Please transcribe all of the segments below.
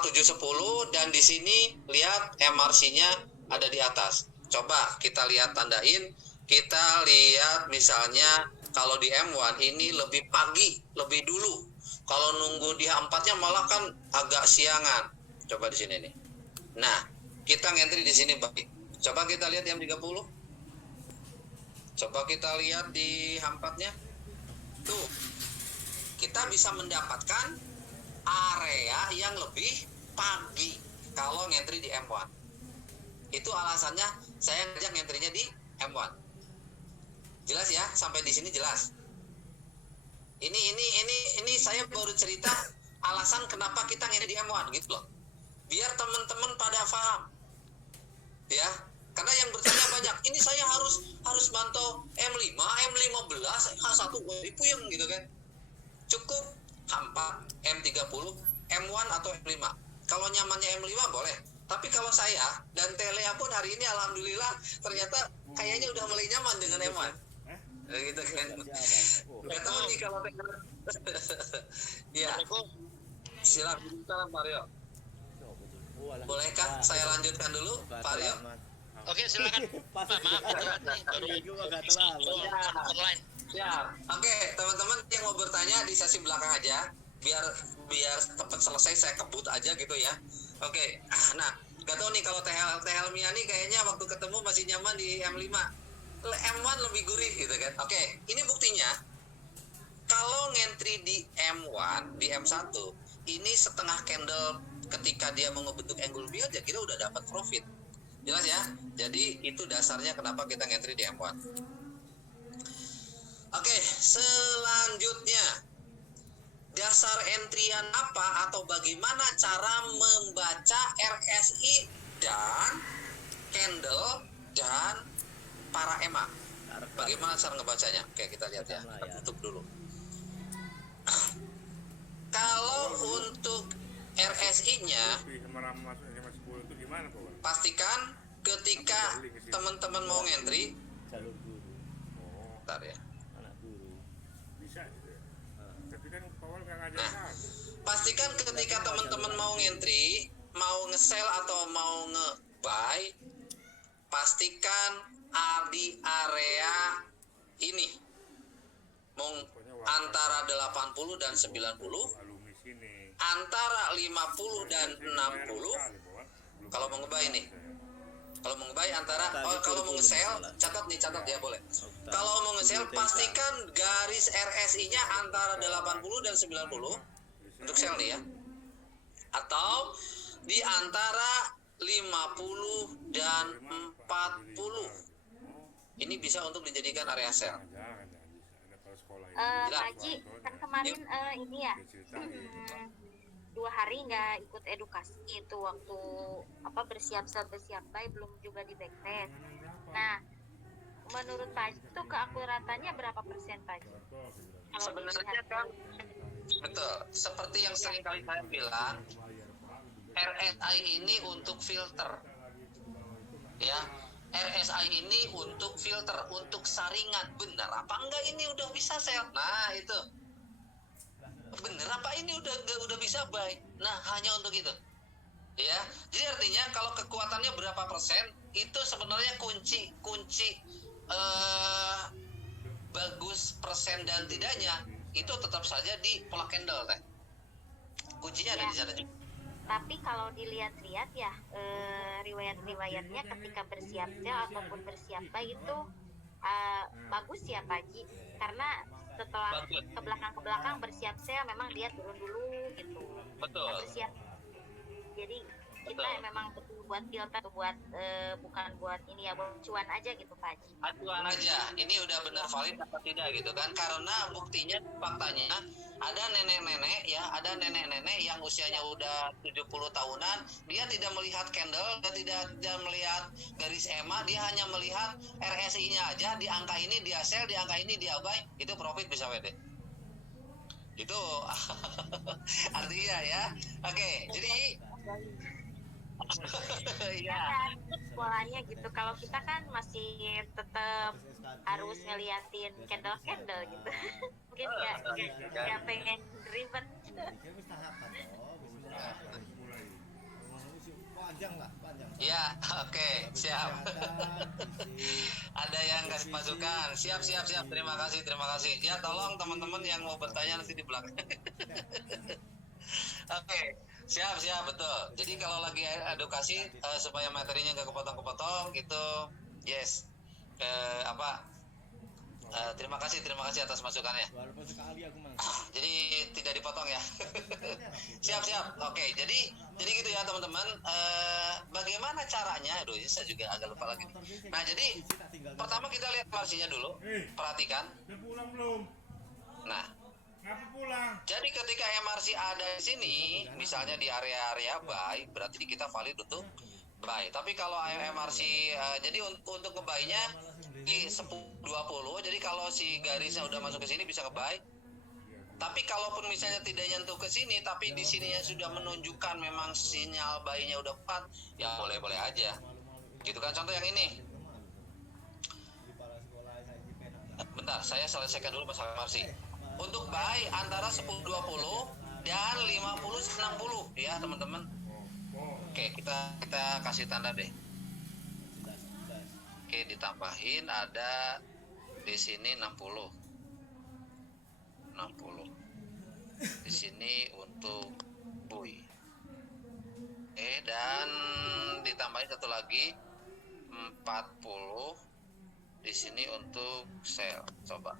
4710 dan di sini lihat MRC-nya ada di atas. Coba kita lihat tandain, kita lihat misalnya kalau di M1 ini lebih pagi, lebih dulu. Kalau nunggu di H4-nya malah kan agak siangan. Coba di sini nih. Nah, kita ngentri di sini baik. Coba kita lihat yang 30. Coba kita lihat di H4-nya. Tuh. Kita bisa mendapatkan area yang lebih pagi kalau ngentri di M1. Itu alasannya saya ngajak ngentrinya di M1. Jelas ya? Sampai di sini jelas. Ini saya baru cerita alasan kenapa kita ngentri di M1 gitu loh. Biar teman-teman pada paham. Ya. Karena yang bertanya banyak. Ini saya harus mantau M5, M15, H1 puyeng gitu kan. Cukup H4, M30, M1 atau M5. Kalau nyamannya M5 boleh. Tapi kalau saya dan Telea pun hari ini alhamdulillah ternyata kayaknya udah mulai nyaman dengan M1. Gitu kan. Gak tahu nih kalau ya. Silakan Pak Rio. Bolehkah saya lanjutkan dulu Pak Rio? Oke, silakan. Maaf, baru online. Ya, oke, teman-teman yang mau bertanya di sesi belakang aja, biar cepat selesai saya kebut aja gitu ya. Oke, nah, gak tahu nih kalau Teh Helmia nih kayaknya waktu ketemu masih nyaman di M5, M1 lebih gurih gitu kan. Oke, ini buktinya. Kalau ngentri di M1, di M1, ini setengah candle ketika dia mau ngebentuk angle B aja kita udah dapat profit. Jelas ya? Jadi itu dasarnya kenapa kita ngentri di M1. Oke, selanjutnya dasar entrian apa atau bagaimana cara membaca RSI dan candle dan para EMA. Bagaimana cara ngebacanya? Oke, kita lihat ya. Kita tutup dulu. Kalau untuk RSI-nya pastikan ketika teman-teman mau ngentri bentar ya. Nah, pastikan ketika teman-teman mau ngentri, mau nge-sell atau mau nge-buy, pastikan di area ini antara 80 dan 90, antara 50 dan 60. Kalau mau nge-buy ini, kalau mau nge-buy antara kalau mau nge-sell, catat ya boleh. Kalau mau nge-sell pastikan garis RSI-nya antara 80 dan 90 untuk sell nih ya. Atau di antara 50 dan 40. Ini bisa untuk dijadikan area sell. Pak Haji, kan kemarin ini ya 2 hari nggak ikut edukasi itu waktu bersiap buy belum juga di backtest. Nah, menurut Pak Haji itu keakuratannya berapa persen Pak Haji? Sebenarnya kan betul, seperti yang sering kali saya bilang, RSI ini untuk filter. Ya, RSI ini untuk filter, untuk saringan. Benar apa enggak ini udah bisa sell? Nah, itu. Bener apa ini udah bisa buy? Nah, hanya untuk itu. Ya. Jadi artinya kalau kekuatannya berapa persen itu sebenarnya kunci bagus persen dan tidaknya itu tetap saja di pola candle teh. Kuncinya ada di sana juga. Tapi kalau dilihat-lihat ya riwayat-riwayatnya ketika bersiap sell ataupun bersiap buy itu bagus ya Pak Haji, karena setelah ke belakang bersiap sell memang dia turun dulu gitu. Betul. Bersiap. Jadi kita memang betul buat filter, buat bukan buat ini ya, buat cuan aja gitu Pak Haji. Acuan aja, ini udah benar valid atau tidak gitu kan? Karena buktinya faktanya ada nenek-nenek ya, ada nenek-nenek yang usianya udah 70 tahunan, dia tidak melihat candle, dia tidak melihat garis EMA, dia hanya melihat RSI-nya aja, di angka ini dia sell, di angka ini dia buy, itu profit bisa WD. Itu artinya ya. Oke, jadi ya polanya gitu. Kalau kita kan masih tetap harus ngeliatin candle gitu. Mungkin nggak pengen ribet. panjang lah, panjang. Ya, oke, siap. Ada yang kasih masukan. Siap. Terima kasih. Ya, tolong teman-teman yang mau bertanya nanti di belakang. Oke, siap, betul. Jadi kalau lagi edukasi supaya materinya nggak kepotong-kepotong, itu yes. Terima kasih atas masukannya. Walaupun sekali aku mang. Jadi tidak dipotong ya. Siap. Oke, jadi gitu ya teman-teman. Bagaimana caranya? Aduh, ini saya juga agak lupa lagi. Nah, jadi pertama kita lihat marsinya dulu. Perhatikan. Udah pulang belum? Nah, Ngapa pulang? jadi ketika MRC ada di sini, misalnya di area buy, berarti kita valid untuk buy. Tapi kalau MRC, jadi untuk nge-buy-nya di 10-20, jadi kalau si garisnya udah masuk ke sini bisa nge-buy. Tapi kalaupun misalnya tidak nyentuh ke sini, tapi di sininya sudah menunjukkan memang sinyal buy-nya udah kuat, ya boleh-boleh aja. Gitu kan contoh yang ini. Bentar, saya selesaikan dulu masalah MRC. Untuk buy antara 10-20 dan 50-60 ya teman-teman. Oke, kita kasih tanda deh. Oke, ditambahin ada di sini 60. Di sini untuk buy. Oke, dan ditambahin satu lagi 40. Di sini untuk sell. Coba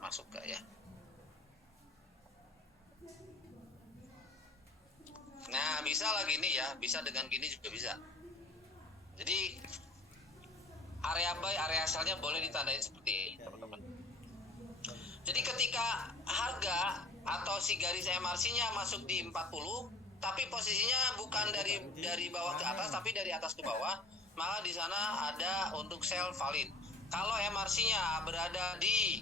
masuk gak ya? Nah, bisa lah gini ya, bisa dengan gini juga bisa. Jadi area buy, area sell-nya boleh ditandain seperti ini, teman-teman. Jadi ketika harga atau si garis MRC-nya masuk di 40, tapi posisinya bukan dari bawah ke atas, tapi dari atas ke bawah, maka di sana ada untuk sell valid. Kalau MRC-nya berada di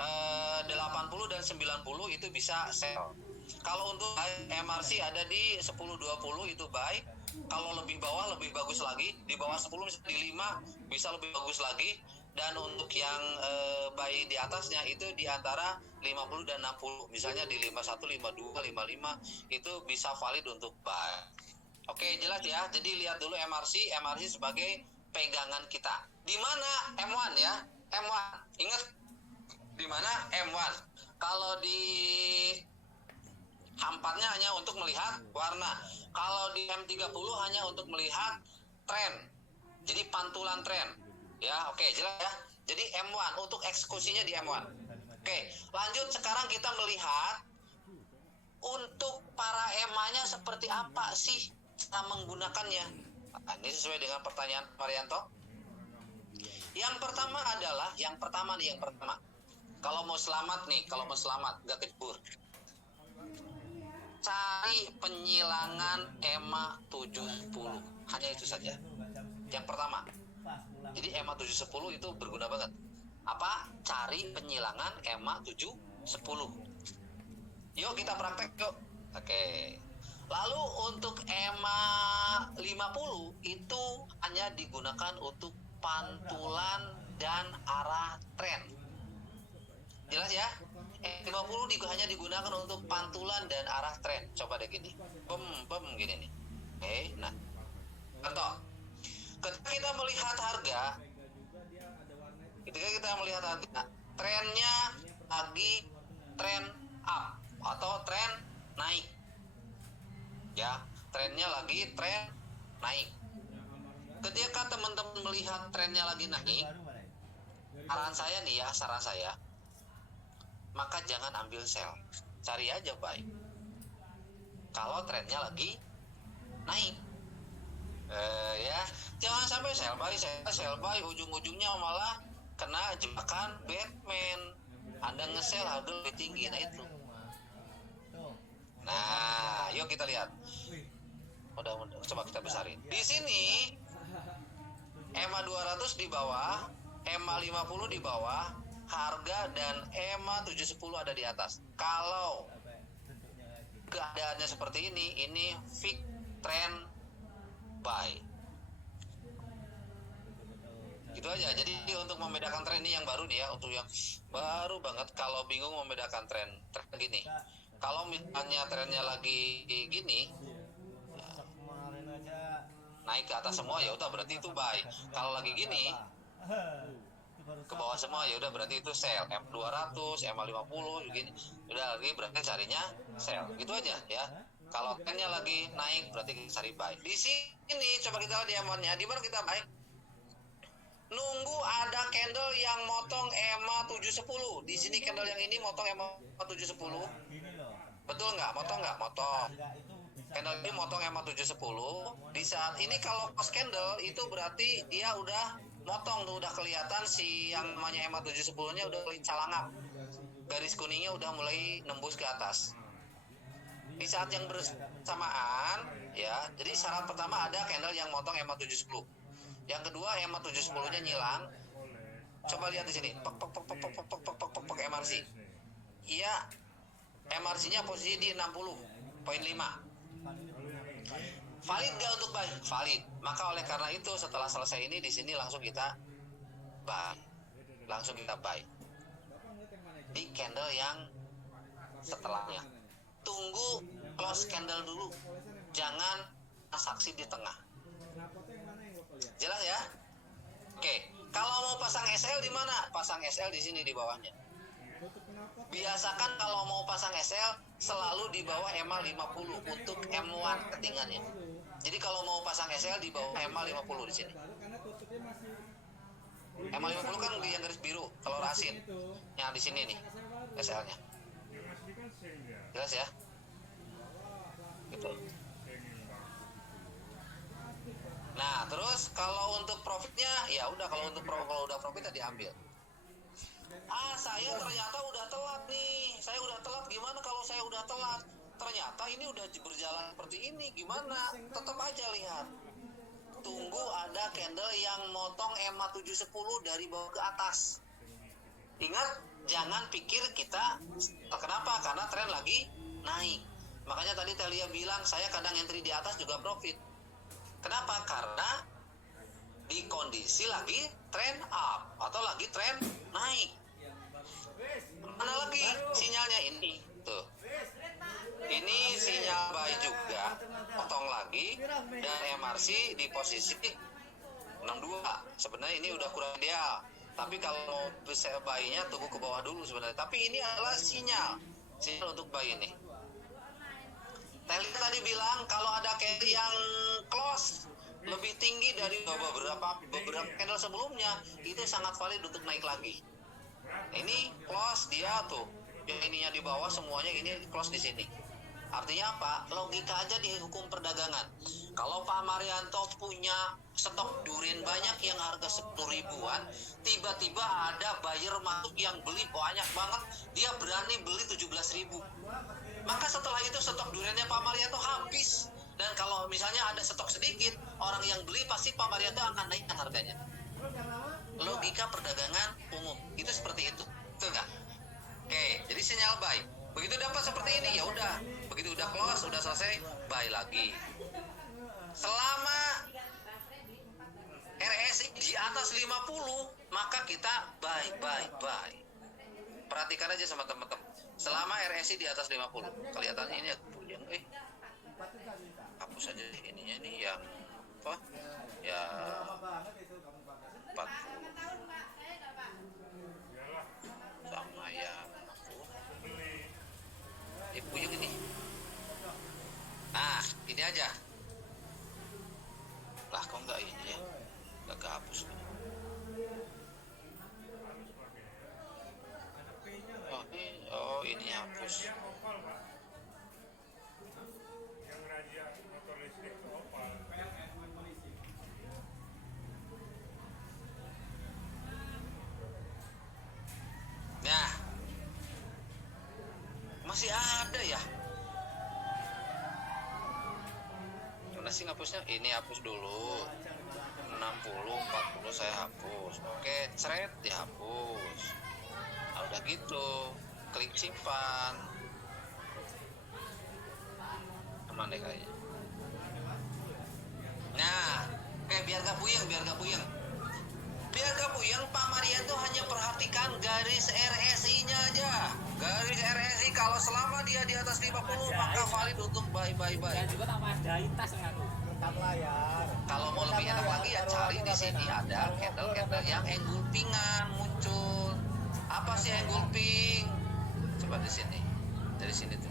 80 dan 90 itu bisa sell. Kalau untuk MRC ada di 10-20 itu buy. Kalau lebih bawah lebih bagus lagi, di bawah 10 misalnya di 5 bisa lebih bagus lagi. Dan untuk yang buy di atasnya itu di antara 50 dan 60. Misalnya di 51, 52, 55 itu bisa valid untuk buy. Oke, jelas ya. Jadi lihat dulu MRC sebagai pegangan kita. Di mana M1 ya? M1. Ingat di mana M1? Kalau di H4-nya hanya untuk melihat warna. Kalau di M30 hanya untuk melihat tren. Jadi pantulan tren. Ya, oke, jelas ya. Jadi M1 untuk eksekusinya di M1. Oke, lanjut sekarang kita melihat untuk para EMA-nya seperti apa sih cara menggunakannya. Nah, ini sesuai dengan pertanyaan Marianto. Yang pertama. Kalau mau selamat, nggak kecebur. Cari penyilangan EMA 70. Hanya itu saja. Yang pertama. Jadi EMA 710 itu berguna banget. Apa? Cari penyilangan EMA 710. Yuk kita praktek yuk. Oke. Lalu untuk EMA 50 itu hanya digunakan untuk pantulan dan arah tren. Jelas ya? 50 hanya digunakan untuk pantulan dan arah tren. Coba deh gini. Bem gini nih. Oke, nah. Contoh. Ketika kita melihat harga, trennya lagi tren up atau tren naik. Ya, trennya lagi tren naik. Ketika teman-teman melihat trennya lagi naik, saran saya, maka jangan ambil sell, cari aja buy. Kalau trennya lagi naik, ya jangan sampai sell buy, ujung-ujungnya malah kena jebakan Batman. Anda nge-sell harga lebih tinggi, nah itu. Nah, yuk kita lihat. Udah, coba kita besarin. Di sini EMA 200 di bawah, EMA 50 di bawah, harga dan EMA 710 ada di atas. Kalau keadaannya seperti ini fix trend buy. Gitu aja. Jadi untuk membedakan tren ini yang baru nih ya, untuk yang baru banget kalau bingung membedakan tren gini. Kalau misalnya trennya lagi gini, kemarin aja naik ke atas semua ya udah berarti itu buy. Kalau lagi gini ke bawah semua ya udah berarti itu sell. M200, M50 gini. Udah lagi berarti carinya sell. Gitu aja ya. Kalau trennya lagi naik berarti kita cari buy. Di sini coba kita lihat diamonnya. Di mana kita buy? Nunggu ada candle yang motong EMA 710. Di sini candle yang ini motong EMA 710. Betul nggak? Motong nggak? Motong. Candle ini motong EMA 710. Di saat ini kalau close candle itu berarti dia udah motong tuh, udah kelihatan si yang namanya EMA 710-nya udah mulai calangap. Garis kuningnya udah mulai nembus ke atas. Di saat yang bersamaan ya, jadi syarat pertama ada candle yang motong EMA 710. Yang kedua EMA 710-nya nyilang. Coba lihat di sini. Pek MRC. Iya. MRC-nya posisi di 60.5. Valid gak untuk buy? Valid. Maka oleh karena itu setelah selesai ini di sini langsung kita buy. Langsung kita buy. Di candle yang setelahnya. Tunggu close candle dulu. Jangan transaksi di tengah. Jelas ya? Oke, kalau mau pasang SL di mana? Pasang SL di sini di bawahnya. Biasakan kalau mau pasang SL selalu di bawah EMA 50 untuk M1 ketinggiannya. Jadi kalau mau pasang SL di bawah EMA 50 di sini. EMA 50 kan yang garis biru, telur asin. Yang di sini nih SL-nya. Jelas ya? Gitu. Nah, terus kalau untuk profitnya, ya udah kalau udah profit ya diambil. Saya ternyata udah telat nih. Saya udah telat. Gimana kalau saya udah telat? Ternyata ini udah berjalan seperti ini. Gimana? Tetap aja lihat. Tunggu ada candle yang motong EMA 710 dari bawah ke atas. Ingat, jangan pikir kita kenapa? Karena tren lagi naik. Makanya tadi Telia bilang saya kadang entry di atas juga profit. Kenapa? Karena di kondisi lagi trend up atau lagi trend naik. Mana lagi sinyalnya ini? Tuh. Ini sinyal buy juga. Potong lagi dan MRC di posisi 62. Sebenarnya ini udah kurang ideal. Tapi kalau mau buy-nya tunggu ke bawah dulu sebenarnya. Tapi ini adalah sinyal untuk buy ini. Telia tadi bilang kalau ada candle yang close lebih tinggi dari beberapa candle sebelumnya, itu sangat valid untuk naik lagi. Ini close dia tuh, yang ininya di bawah semuanya ini close di sini. Artinya apa? Logika aja di hukum perdagangan. Kalau Pak Marianto punya stok durian banyak yang harga 10 ribuan, tiba-tiba ada buyer masuk yang beli banyak banget, dia berani beli 17.000. Maka setelah itu stok duriannya Pak Marianto habis. Dan kalau misalnya ada stok sedikit, orang yang beli pasti Pak Marianto akan naikkan harganya. Logika perdagangan umum itu seperti itu, betul nggak? Oke, jadi sinyal buy. Begitu dapat seperti ini ya udah, begitu udah close, udah selesai, buy lagi. Selama RSI di atas 50, maka kita buy. Perhatikan aja sama teman-teman. Selama RSI di atas 50, kelihatan ini yang hapus aja ininya nih yang apa? Ya 40 sama yang puyeng ini. Nah, ini aja. Lah kok enggak ini ya? Enggak kehapus. Oh, ini hapus. Nah, masih ada ya? Mana sih ngapusnya? Ini hapus dulu. 60, 40 saya hapus. Oke, thread dihapus. Nah, udah gitu. Klik simpan. Aman deh kayaknya. Nah, biar gak puyeng. Biar kamu yang Pak Marianto hanya perhatikan garis RSI-nya aja. Garis RSI kalau selama dia di atas 50 maka valid untuk buy. juga tak wasdain tas nganu. Lengkap layar. Kalau mau lebih enak lagi ya cari di sini ada candle yang engulfingan muncul. Apa sih engulfing? Coba di sini. Dari sini tuh.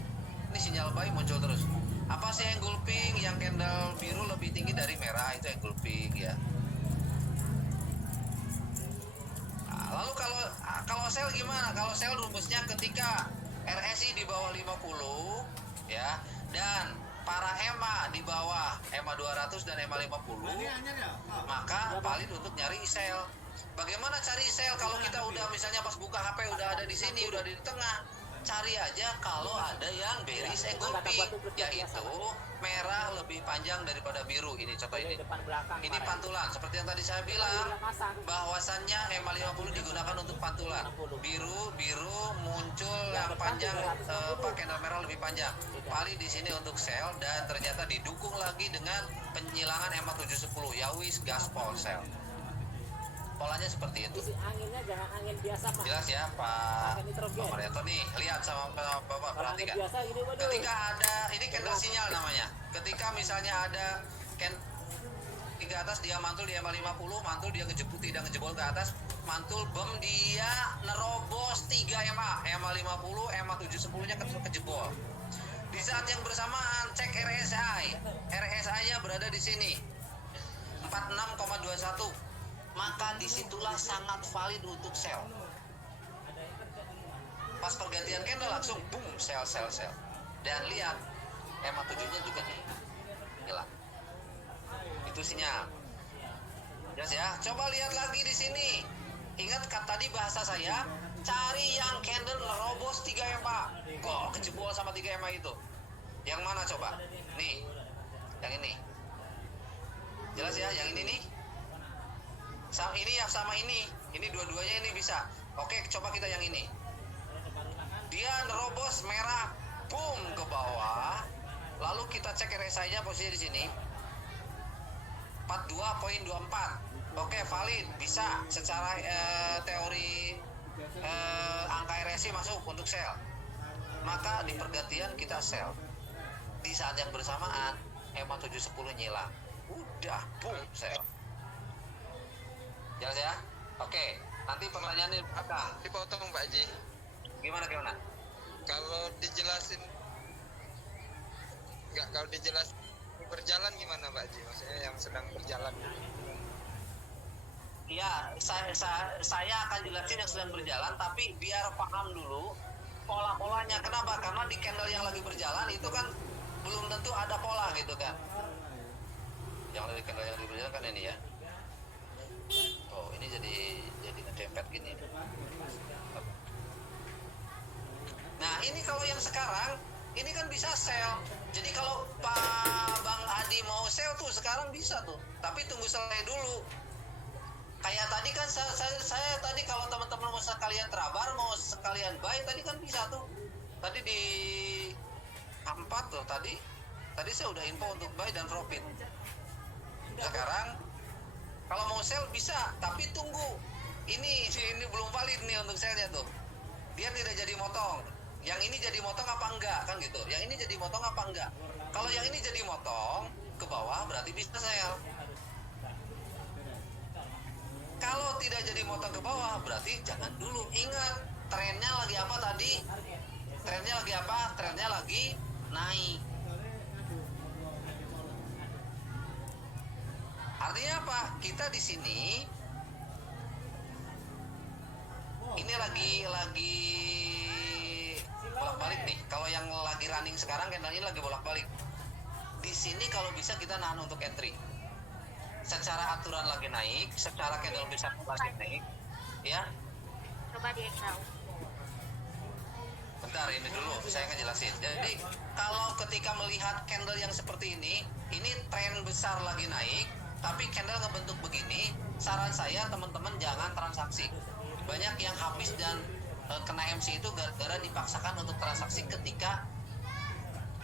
Ini sinyal buy muncul terus. Apa sih engulfing? Yang candle biru lebih tinggi dari merah itu engulfing ya. Nah, lalu kalau sell gimana? Kalau sell rumusnya ketika RSI di bawah 50 ya dan para EMA di bawah EMA 200 dan EMA 50 maka valid untuk nyari sell. Bagaimana cari sell kalau kita udah misalnya pas buka HP udah ada di sini, udah di tengah? Cari aja kalau ada yang bearish engulfing, yaitu merah lebih panjang daripada biru. Ini contoh ini. Ini pantulan seperti yang tadi saya bilang bahwasannya EMA 50 digunakan untuk pantulan. Biru muncul yang panjang pakai merah lebih panjang. Valid di sini untuk sell dan ternyata didukung lagi dengan penyilangan EMA 710. Ya wis gaspol sell. Polanya seperti itu. Isi anginnya jangan angin biasa, Pak. Jelas ya Pak Marianto nih, lihat sama Bapak perhatikan. Ketika ada ini candle sinyal namanya. Ketika misalnya ada ke atas dia mantul di EMA 50, mantul dia ngejebol tidak ngejebol ke atas, mantul bem dia nerobos 3 EMA 50, EMA 710-nya kejebol. Di saat yang bersamaan cek RSI. RSI-nya berada di sini. 46,21. Maka disitulah sangat valid untuk sell. Pas pergantian candle langsung boom sell. Dan lihat EMA 7-nya juga nih hilang. Itu sinyal. Jelas ya. Coba lihat lagi di sini. Ingat tadi bahasa saya, cari yang candle nerobos 3 EMA. Kok kejebol sama 3 EMA itu? Yang mana coba? Nih. Yang ini. Jelas ya, yang ini nih. Sama ini dua-duanya ini bisa. Oke, coba kita yang ini. Dia nerobos merah, boom ke bawah. Lalu kita cek RSI-nya posisinya di sini. 42.24. Oke, valid, bisa secara teori angka RSI masuk untuk sell. Maka di pergantian kita sell. Di saat yang bersamaan EMA 710 nyilang. Udah, boom sell. Jelas ya? Oke, nanti pertanyaannya apa? Dipotong Pak Ji. Gimana? Kalau dijelasin kalau dijelasin berjalan gimana Pak Ji? Maksudnya yang sedang berjalan. Iya, saya akan jelasin yang sedang berjalan, tapi biar paham dulu pola-polanya. Kenapa? Karena di candle yang lagi berjalan itu kan belum tentu ada pola gitu kan. Yang dari candle yang lagi berjalan kan ini ya. Oh, ini jadi ngedempet gini. Nah, ini kalau yang sekarang ini kan bisa sell. Jadi kalau Pak Bang Adi mau sell tuh sekarang bisa tuh. Tapi tunggu selesai dulu. Kayak tadi kan saya tadi kalau teman-teman mau sekalian trabar, mau sekalian buy tadi kan bisa tuh. Tadi di 4 tuh tadi saya udah info untuk buy dan profit. Sekarang kalau mau sell bisa, tapi tunggu. Ini belum valid nih untuk sellnya tuh. Dia tidak jadi motong. Yang ini jadi motong apa enggak kan gitu. Yang ini jadi motong apa enggak. Kalau yang ini jadi motong ke bawah berarti bisa sell. Kalau tidak jadi motong ke bawah berarti jangan dulu. Ingat trennya lagi apa tadi? Trennya lagi apa? Trennya lagi naik. Artinya apa? Kita di sini ini lagi bolak-balik nih. Kalau yang lagi running sekarang candle ini lagi bolak-balik. Di sini kalau bisa kita nahan untuk entry. Secara aturan lagi naik, secara candle bisa lagi naik, ya. Coba di Excel. Bentar, ini dulu saya ngejelasin. Jadi kalau ketika melihat candle yang seperti ini tren besar lagi naik, tapi candle ngebentuk begini, saran saya teman-teman jangan transaksi. Banyak yang habis dan kena MC itu gara-gara dipaksakan untuk transaksi ketika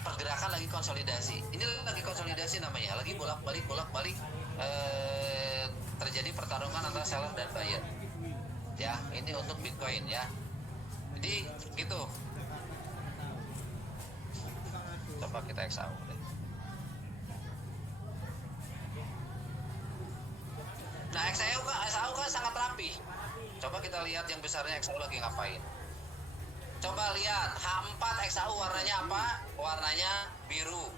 pergerakan lagi konsolidasi. Ini lagi konsolidasi namanya, lagi bolak-balik terjadi pertarungan antara seller dan buyer. Ya, ini untuk Bitcoin ya. Jadi gitu. Coba kita XAU deh. Nah, XAU kan sangat rapi. Coba kita lihat yang besarnya XAU lagi ngapain. Coba lihat H4 XAU warnanya apa? Warnanya biru.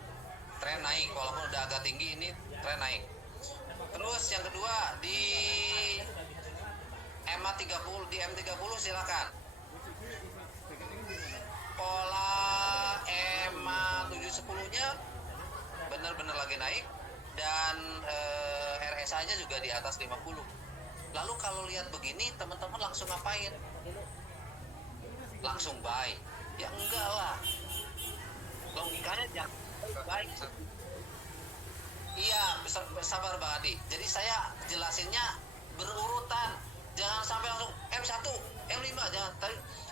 Tren naik, walaupun udah agak tinggi ini tren naik. Terus yang kedua di M30 silakan. Pola EMA 710-nya benar-benar lagi naik dan RSA-nya juga di atas 50. Lalu kalau lihat begini, teman-teman langsung ngapain? Langsung buy? Ya enggak lah. Logikanya jangan buy. Iya, sabar Bang Adi. Jadi saya jelasinnya berurutan. Jangan sampai langsung M1, M5, jangan.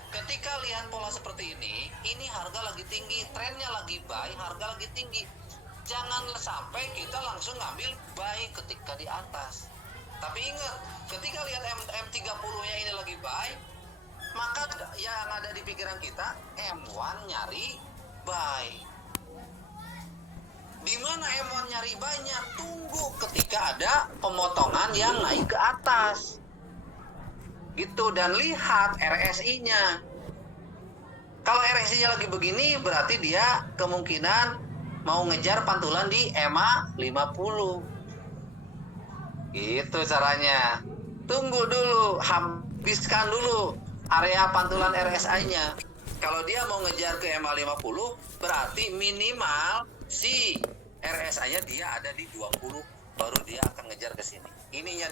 Ketika lihat pola seperti ini harga lagi tinggi, trennya lagi buy, harga lagi tinggi. Jangan sampai kita langsung ngambil buy ketika di atas. Tapi ingat, ketika lihat M30-nya ini lagi buy, maka yang ada di pikiran kita M1 nyari buy. Di mana M1 nyari buy-nya? Tunggu ketika ada pemotongan yang naik ke atas. Gitu, dan lihat RSI-nya. Kalau RSI-nya lagi begini, berarti dia kemungkinan mau ngejar pantulan di EMA 50. Gitu caranya. Tunggu dulu, habiskan dulu area pantulan RSI-nya. Kalau dia mau ngejar ke EMA 50, berarti minimal si RSI-nya dia ada di 20, baru dia akan ngejar ke sini. Ininya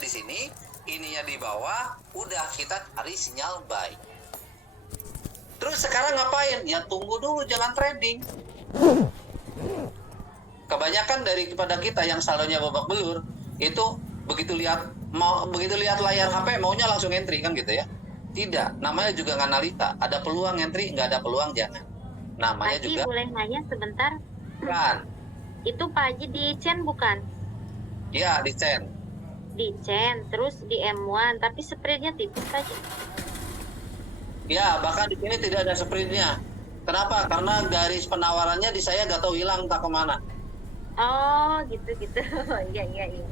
di sini, ininya di bawah, udah kita cari sinyal buy. Terus sekarang ngapain? Ya tunggu dulu, jangan trading. Kebanyakan daripada kita yang saldonya babak belur itu begitu lihat layar HP maunya langsung entry kan gitu ya. Tidak, namanya juga analisa. Ada peluang entry, nggak ada peluang jangan. Namanya Pak Haji, juga boleh nanya sebentar? kan. Itu Pak Haji di chain bukan? Ya, di chain. Di chain, terus di M1, tapi spreadnya tipis saja. Ya, bahkan di sini tidak ada sprintnya. Kenapa? Karena garis penawarannya di saya nggak tahu hilang entah kemana. Oh, gitu. Iya. Yang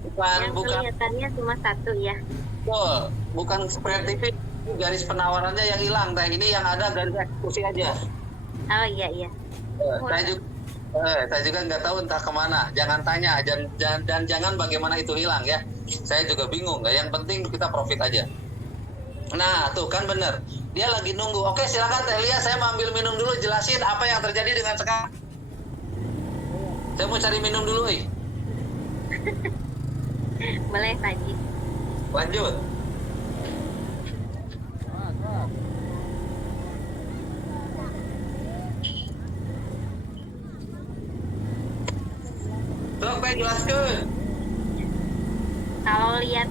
Bukan. kelihatannya cuma satu ya. Betul, bukan spread tipis. Garis penawarannya yang hilang. Nah, ini yang ada garis eksekusi aja. Oh iya. Saya juga nggak tahu entah kemana. Jangan tanya dan jangan bagaimana itu hilang ya. Saya juga bingung. Yang penting kita profit aja. Nah, tuh kan bener. Dia lagi nunggu. Oke, silakan Teh Lia, saya mau ambil minum dulu, jelasin apa yang terjadi dengan sekarang. Saya mau cari minum dulu, Boleh Pak Haji. Lanjut. Sok, Pak, jelaskan. Kalau lihat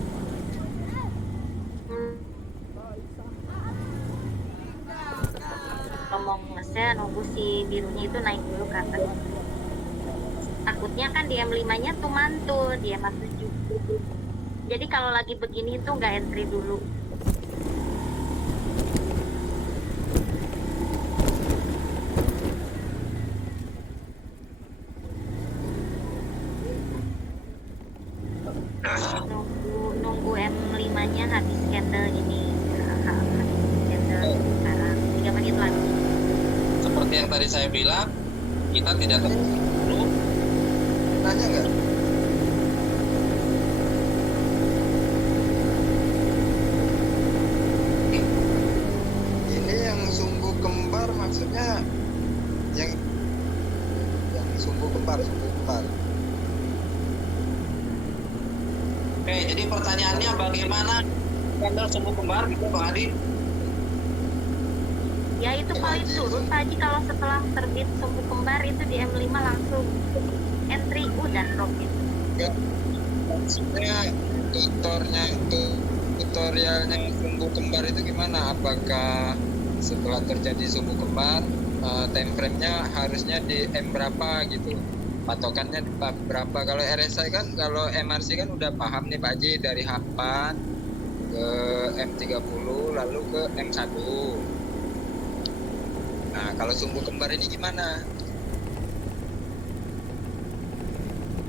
ngomong nge-sell, nunggu si birunya itu naik dulu ke atas. Takutnya kan di M5-nya tuh mantul, dia masuk 7. Jadi kalau lagi begini tuh nggak entry dulu. Nunggu M5-nya habis candle ini. Candle sekarang 3 menit lagi. Seperti yang tadi saya bilang, kita tidak perlu Nanya nggak? Ini yang sumbu kembar maksudnya yang sumbu kembar. Oke, jadi pertanyaannya bagaimana candle sumbu kembar gitu Bang Adi? Ya itu paling turun Pak Haji, kalau setelah terbit sumbu kembar itu di M5 langsung entry udah profit. Enggak. Maksudnya tutorialnya sumbu kembar itu gimana? Apakah setelah terjadi sumbu kembar time frame-nya harusnya di M berapa gitu. Patokannya di berapa. Kalau RSI kan, kalau MRC kan udah paham nih Pak Haji, dari H4 ke M30 lalu ke M1. Nah, kalau sumbu kembar ini gimana?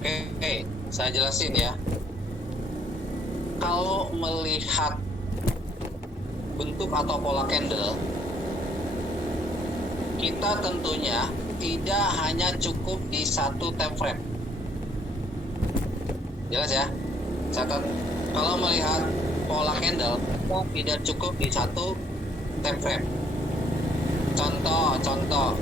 Oke, saya jelasin ya. Kalau melihat bentuk atau pola candle, kita tentunya tidak hanya cukup di satu time frame. Jelas ya? Catat. Kalau melihat pola candle, kita tidak cukup di satu time frame. Contoh.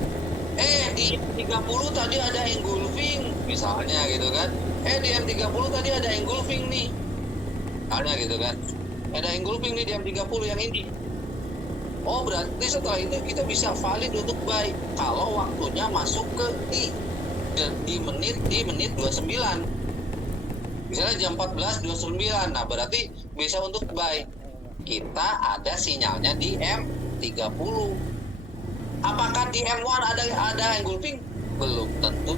Di M30 tadi ada engulfing, misalnya gitu kan. Di M30 tadi ada engulfing nih. Misalnya gitu kan. Ada engulfing nih di M30 yang ini. Oh, berarti setelah itu kita bisa valid untuk buy kalau waktunya masuk ke di menit 29. Misalnya jam 14.29. Nah, berarti bisa untuk buy. Kita ada sinyalnya di M30. Apakah di M1 ada engulfing? Belum tentu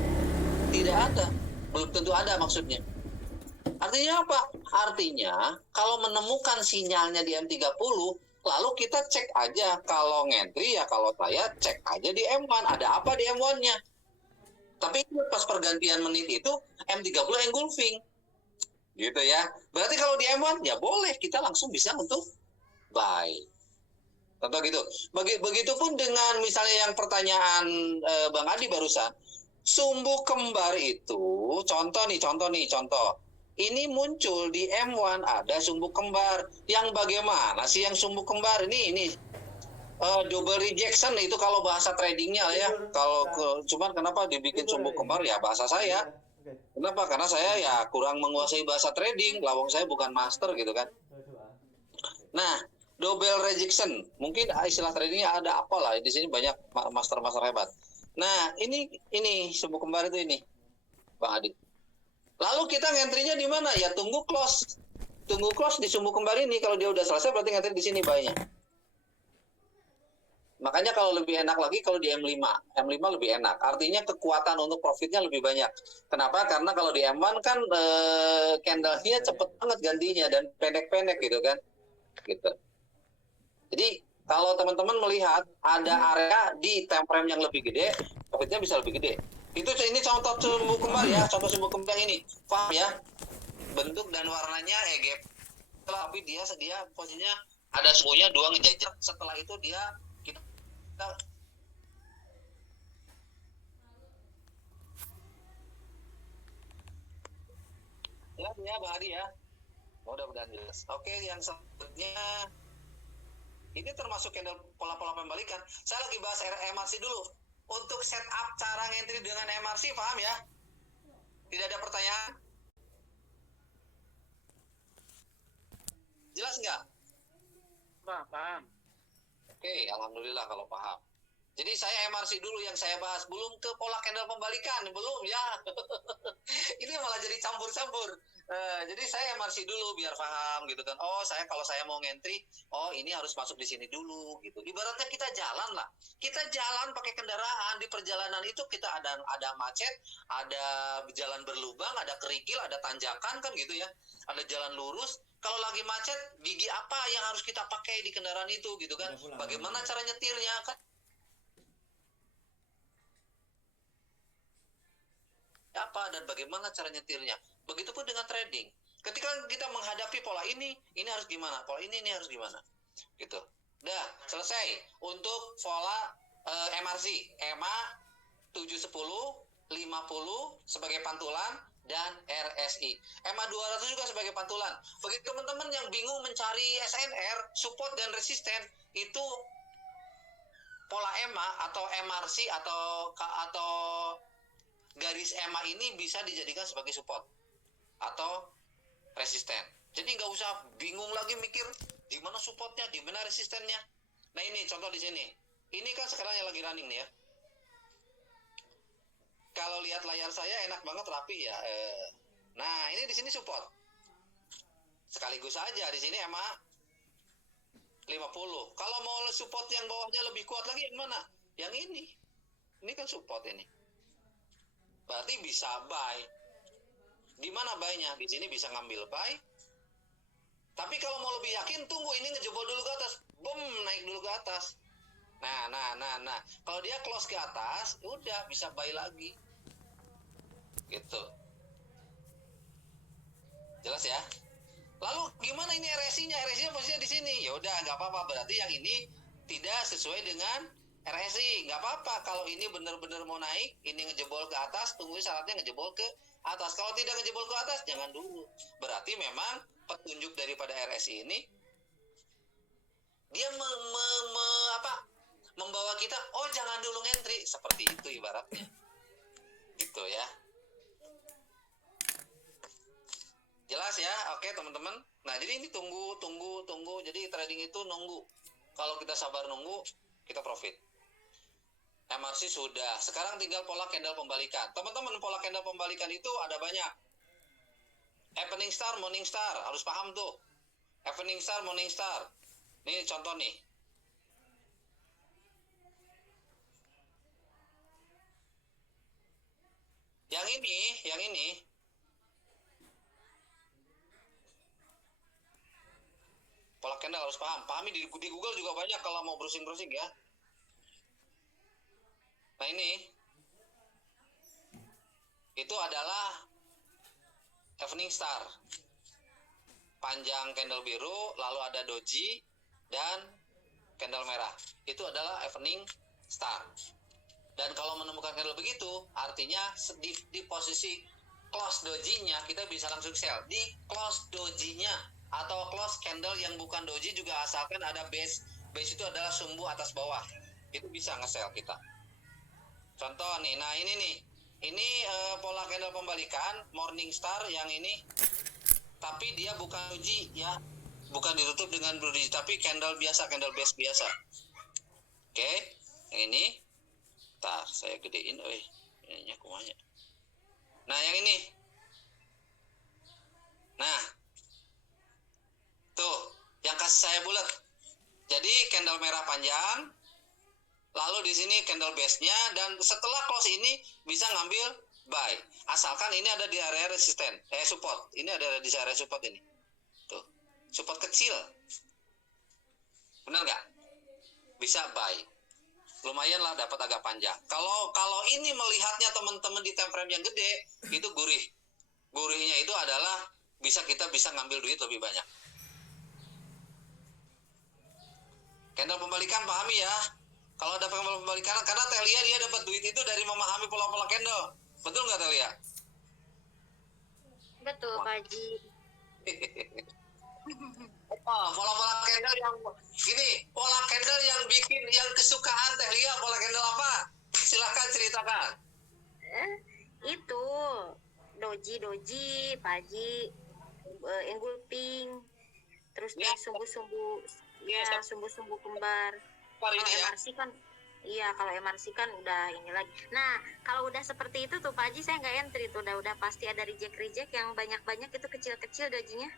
tidak ada. Belum tentu ada maksudnya. Artinya apa? Artinya kalau menemukan sinyalnya di M30, lalu kita cek aja. Kalau ngentry ya, kalau saya cek aja di M1. Ada apa di M1-nya? Tapi pas pergantian menit itu M30 engulfing. Gitu ya. Berarti kalau di M1 ya boleh, kita langsung bisa untuk buy. Contoh gitu. Begitupun dengan misalnya yang pertanyaan Bang Adi barusan, sumbu kembar itu, contoh. Ini muncul di M1 ada sumbu kembar. Yang bagaimana sih yang sumbu kembar? Ini double rejection itu kalau bahasa tradingnya ya. Kalau cuman kenapa dibikin sumbu kembar ya bahasa saya. Kenapa? Karena saya ya kurang menguasai bahasa trading. Lawang saya bukan master gitu kan. Nah, double rejection, mungkin istilah tradingnya ada apalah, di sini banyak master-master hebat. Nah, ini sumbu kembar itu ini, Bang Adi. Lalu kita ngentry-nya di mana? Ya tunggu close di sumbu kembar ini. Kalau dia udah selesai berarti ngentry di sini buy-nya. Makanya kalau lebih enak lagi kalau di M5 lebih enak. Artinya kekuatan untuk profitnya lebih banyak. Kenapa? Karena kalau di M1 kan candle-nya cepet banget gantinya dan pendek-pendek gitu kan. Gitu. Jadi kalau teman-teman melihat ada area di time frame yang lebih gede, profitnya bisa lebih gede. Ini contoh sumbu kembar ya, contoh sumbu kembar ini, paham ya? Bentuk dan warnanya gap. Tapi dia posisinya ada sumbunya 2 ngejajar. Setelah itu kita ya Bang Adi ya. Mudah-mudahan jelas. Oke, yang selanjutnya ini termasuk candle pola-pola pembalikan. Saya lagi bahas MRC dulu. Untuk setup cara ngentry dengan MRC, paham ya? Tidak ada pertanyaan? Jelas nggak? Paham. Oke, alhamdulillah kalau paham. Jadi saya MRC dulu yang saya bahas, belum ke pola candle pembalikan, belum ya. Ini malah jadi campur-campur. Jadi saya MRC dulu biar paham gitu kan. Oh, kalau saya mau ngentry, ini harus masuk di sini dulu gitu. Ibaratnya kita jalan lah. Kita jalan pakai kendaraan, di perjalanan itu kita ada macet, ada jalan berlubang, ada kerikil, ada tanjakan kan gitu ya. Ada jalan lurus. Kalau lagi macet, gigi apa yang harus kita pakai di kendaraan itu gitu kan? Bagaimana cara nyetirnya kan? Apa dan bagaimana cara nyetirnya? Begitupun dengan trading. Ketika kita menghadapi pola ini harus gimana? Pola ini harus gimana? Gitu. Udah, selesai. Untuk pola MRC, EMA 710, 50 sebagai pantulan dan RSI. EMA 200 juga sebagai pantulan. Bagi teman-teman yang bingung mencari SNR, support dan resisten, itu pola EMA atau MRC atau garis EMA ini bisa dijadikan sebagai support atau resisten. Jadi nggak usah bingung lagi mikir di mana supportnya, di mana resistennya. Nah ini contoh di sini. Ini kan sekarang yang lagi running nih ya. Kalau lihat layar saya enak banget rapi ya. Nah ini di sini support. Sekaligus aja di sini EMA 50. Kalau mau support yang bawahnya lebih kuat lagi yang mana? Yang ini. Ini kan support ini. Berarti bisa buy. Di mana buy-nya? Di sini bisa ngambil buy. Tapi kalau mau lebih yakin, tunggu ini ngejebol dulu ke atas. Boom, naik dulu ke atas. Nah. Kalau dia close ke atas, udah bisa buy lagi. Gitu. Jelas ya? Lalu gimana ini RSI-nya? RSI-nya posisinya di sini. Ya udah, nggak apa-apa. Berarti yang ini tidak sesuai dengan RSI. Nggak apa-apa. Kalau ini benar-benar mau naik, ini ngejebol ke atas, tungguin syaratnya ngejebol ke atas. Kalau tidak ngejebol ke atas, jangan dulu. Berarti memang petunjuk daripada RSI ini dia membawa kita, oh jangan dulu ngentri, seperti itu ibaratnya. Gitu ya. Jelas ya? Oke teman-teman. Nah jadi ini tunggu. Jadi trading itu nunggu. Kalau kita sabar nunggu, kita profit. MRC sudah. Sekarang tinggal pola candle pembalikan. Teman-teman, pola candle pembalikan itu ada banyak. Evening star, morning star. Harus paham tuh. Evening star, morning star. Ini contoh nih. Yang ini. Pola candle harus paham. Pahami di Google juga banyak kalau mau browsing-browsing ya. Nah ini. Itu adalah evening star. Panjang candle biru, lalu ada doji dan candle merah. Itu adalah evening star. Dan kalau menemukan candle begitu, artinya di posisi close doji-nya kita bisa langsung sell. Di close doji-nya atau close candle yang bukan doji juga asalkan ada base. Base itu adalah sumbu atas bawah. Itu bisa nge-sell kita. Contoh nih, nah ini nih. Ini pola candle pembalikan morning star yang ini. Tapi dia bukan doji ya. Bukan ditutup dengan doji, tapi candle biasa, candle base biasa. Oke, yang ini. Bentar, saya gedein, ininya kumanya. Nah, yang ini. Nah, tuh, yang kasih saya bulat. Jadi candle merah panjang, lalu di sini candle base-nya, dan setelah close ini bisa ngambil buy. Asalkan ini ada di area resisten, support. Ini ada di area support ini. Tuh, support kecil. Benar nggak? Bisa buy. Lumayan lah dapat agak panjang. Kalau ini melihatnya teman-teman di time frame yang gede, itu gurih. Gurihnya itu adalah kita bisa ngambil duit lebih banyak. Candle pembalikan pahami ya. Kalau ada candle pembalikan, karena Telia dia dapat duit itu dari memahami pola-pola candle. Betul nggak Telia? Betul, Pak Haji. Pola-pola candle yang gini, pola candle yang bikin yang kesukaan Telia, pola candle apa? Silakan ceritakan. Itu doji, Pak Haji, engulfing, terus Ya. sumbu-sumbu, Ya, ya sumbu-sumbu kembar. Hari Kalau ini ya. MRC kan, iya kalau MRC kan udah ini lagi. Nah kalau udah seperti itu tuh Pak Haji saya nggak entry tuh, udah pasti ada reject yang banyak itu kecil-kecil dojinya.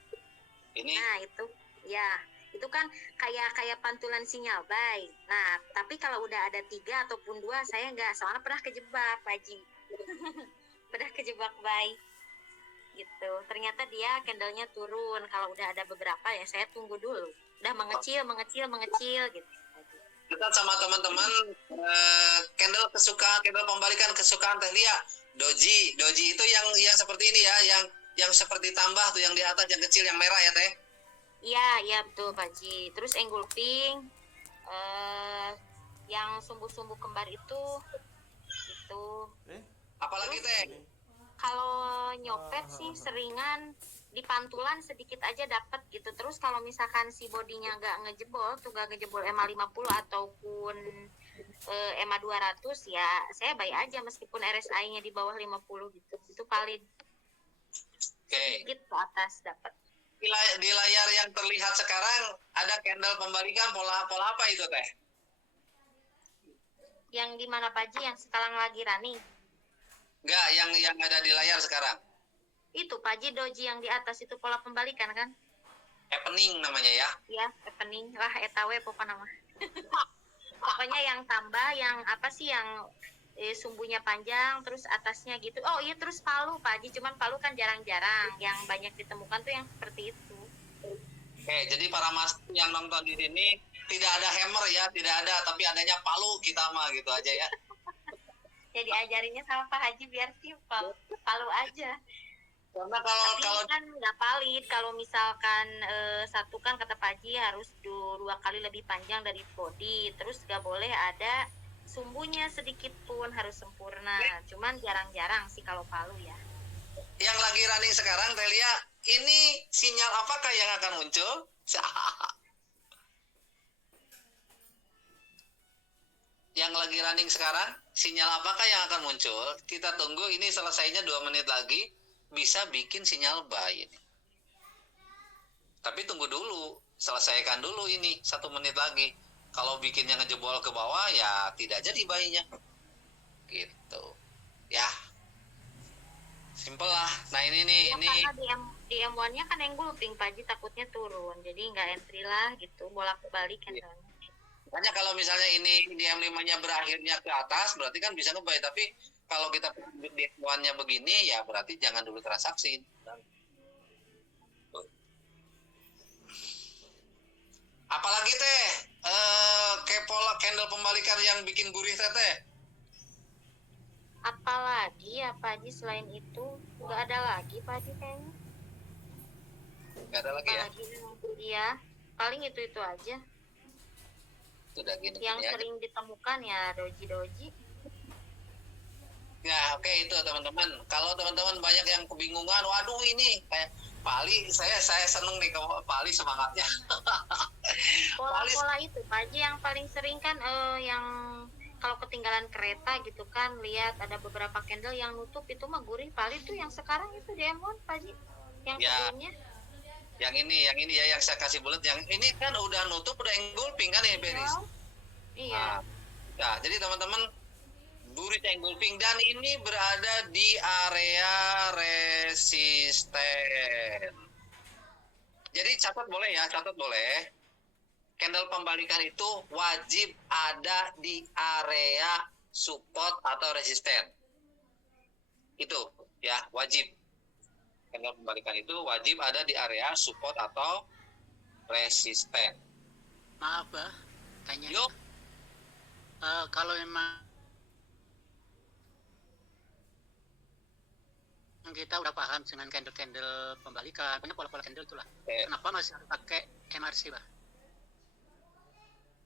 Ini Nah itu, ya itu kan kayak pantulan sinyal buy. Nah tapi kalau udah ada 3 ataupun 2 saya nggak, soalnya pernah kejebak Pak Haji. Pernah kejebak buy gitu. Ternyata dia candlenya turun. Kalau udah ada beberapa ya saya tunggu dulu. Udah mengecil gitu. kita sama teman-teman candle pembalikan kesukaan Telia. Doji itu yang seperti ini ya, yang seperti tambah tuh yang di atas yang kecil yang merah ya Teh. Iya betul Pak Ji. Terus engulfing, yang sumbu-sumbu kembar itu. Apalagi Teh? Kalau nyopet sih seringan di pantulan sedikit aja dapat gitu. Terus kalau misalkan si bodinya nggak ngejebol EMA 50 ataupun EMA 200 ya saya buy aja meskipun RSI-nya di bawah 50 gitu. Itu paling sedikit ke atas dapat. Di layar yang terlihat sekarang ada candle pembalikan pola apa itu Teh? Yang di mana Pak Ji yang sekarang lagi running? Enggak, yang ada di layar sekarang. Itu Pak Ji doji yang di atas itu pola pembalikan kan? Happening namanya ya. Iya, happening lah etawe pokoknya nama. Pokoknya yang tambah yang apa sih yang sumbunya panjang terus atasnya gitu. Oh iya, terus palu Pak Haji, cuman palu kan jarang-jarang, yang banyak ditemukan tuh yang seperti itu. Oke, jadi para mas yang nonton di sini tidak ada hammer ya, tidak ada, tapi adanya palu kita mah gitu aja ya. Jadi ajarinnya sama Pak Haji biar simpel, palu aja. Karena Tapi kalau kan nggak valid kalau misalkan satu kan kata Pak Haji harus 2 kali lebih panjang dari body, terus nggak boleh ada sumbunya sedikit pun, harus sempurna. Cuman jarang-jarang sih kalau palu ya. yang lagi running sekarang Telia, ini sinyal apakah yang akan muncul? Yang lagi running sekarang, sinyal apakah yang akan muncul? Kita tunggu, ini selesainya 2 menit lagi, bisa bikin sinyal buy ini. Tapi tunggu dulu, selesaikan dulu ini 1 menit lagi. Kalau bikinnya ngejebol ke bawah, ya tidak jadi buy-nya. Gitu. Ya. Simple lah. Nah ini nih, Ya, ini karena di M1-nya kan engulfing Pak Haji, takutnya turun. Jadi nggak entry lah gitu, bolak-balik Iya. candlenya. makanya kalau misalnya ini di M5-nya berakhirnya ke atas, berarti kan bisa nge-buy. Tapi kalau kita di M1-nya begini, ya berarti jangan dulu transaksi. Apalagi teh, kayak pola candle pembalikan yang bikin gurih teh. Apalagi ya Pak Haji selain itu nggak ada lagi Pak Haji kayaknya. Nggak ada lagi ya? Apalagi iya, paling itu aja. Sudah gini Yang aja. sering ditemukan ya doji-doji. Ya oke, itu teman-teman. Kalau teman-teman banyak yang kebingungan, waduh ini kayak Pak Ali, saya seneng nih kalau Pak Ali semangatnya. Pola-pola itu Pak Haji yang paling sering kan yang kalau ketinggalan kereta gitu kan, lihat ada beberapa candle yang nutup itu mah gurih. Paling tuh yang sekarang itu di M1 Pak Haji. Yang Ya. sebelumnya. yang ini ya, yang saya kasih bulat, yang ini kan udah nutup, udah engulfing kan ya Beris. Iya. Nah, jadi teman-teman, burit engulfing dan ini berada di area resisten. Jadi catat boleh ya, catat boleh. Candle pembalikan itu wajib ada di area support atau resisten. Itu ya, wajib. Candle pembalikan itu wajib ada di area support atau resisten. Maaf Pak, tanya. Yuk, Kalau memang kita udah paham dengan candle-candle pembalikan, punya pola-pola candle itulah. Kenapa masih harus pakai MRC, Pak?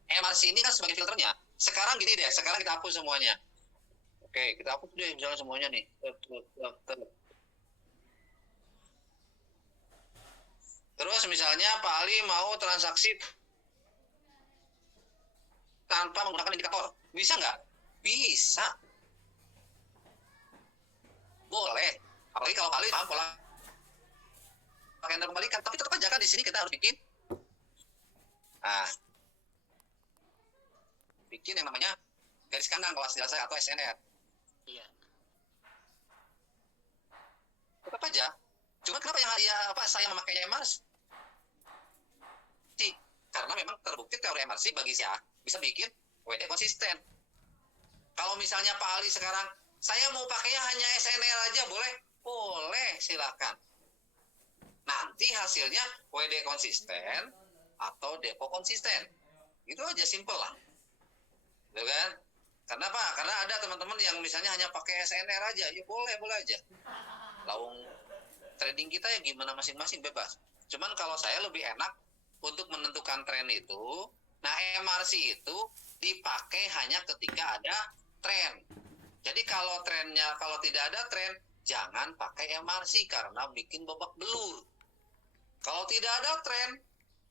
MRC ini kan sebagai filternya. Sekarang gini deh, sekarang kita hapus semuanya. Oke, kita hapus deh misalnya semuanya nih. Terus misalnya Pak Ali mau transaksi tanpa menggunakan indikator, bisa nggak? Bisa. Boleh. Apalagi kalau Pak Ali paham pola candle pembalikan, tapi tetap aja kan di sini kita harus bikin bikin yang namanya garis kandang kalau istilah saya, atau SNR. Iya. Tetap aja. Cuma kenapa saya memakainya MRC? Karena memang terbukti teori MRC bagi saya bisa bikin WD konsisten. Kalau misalnya Pak Ali sekarang, saya mau pakainya hanya SNR aja, boleh? Boleh, silakan. Nanti hasilnya WD konsisten atau depo konsisten. Itu aja, simple lah. Gitu kan? Karena apa? Karena ada teman-teman yang misalnya hanya pakai SNR aja, ya boleh aja. Lawung trading kita ya gimana masing-masing, bebas. Cuman kalau saya lebih enak untuk menentukan tren itu, nah MRC itu dipakai hanya ketika ada tren. Jadi kalau tidak ada tren, jangan pakai MRC karena bikin babak belur. Kalau tidak ada tren,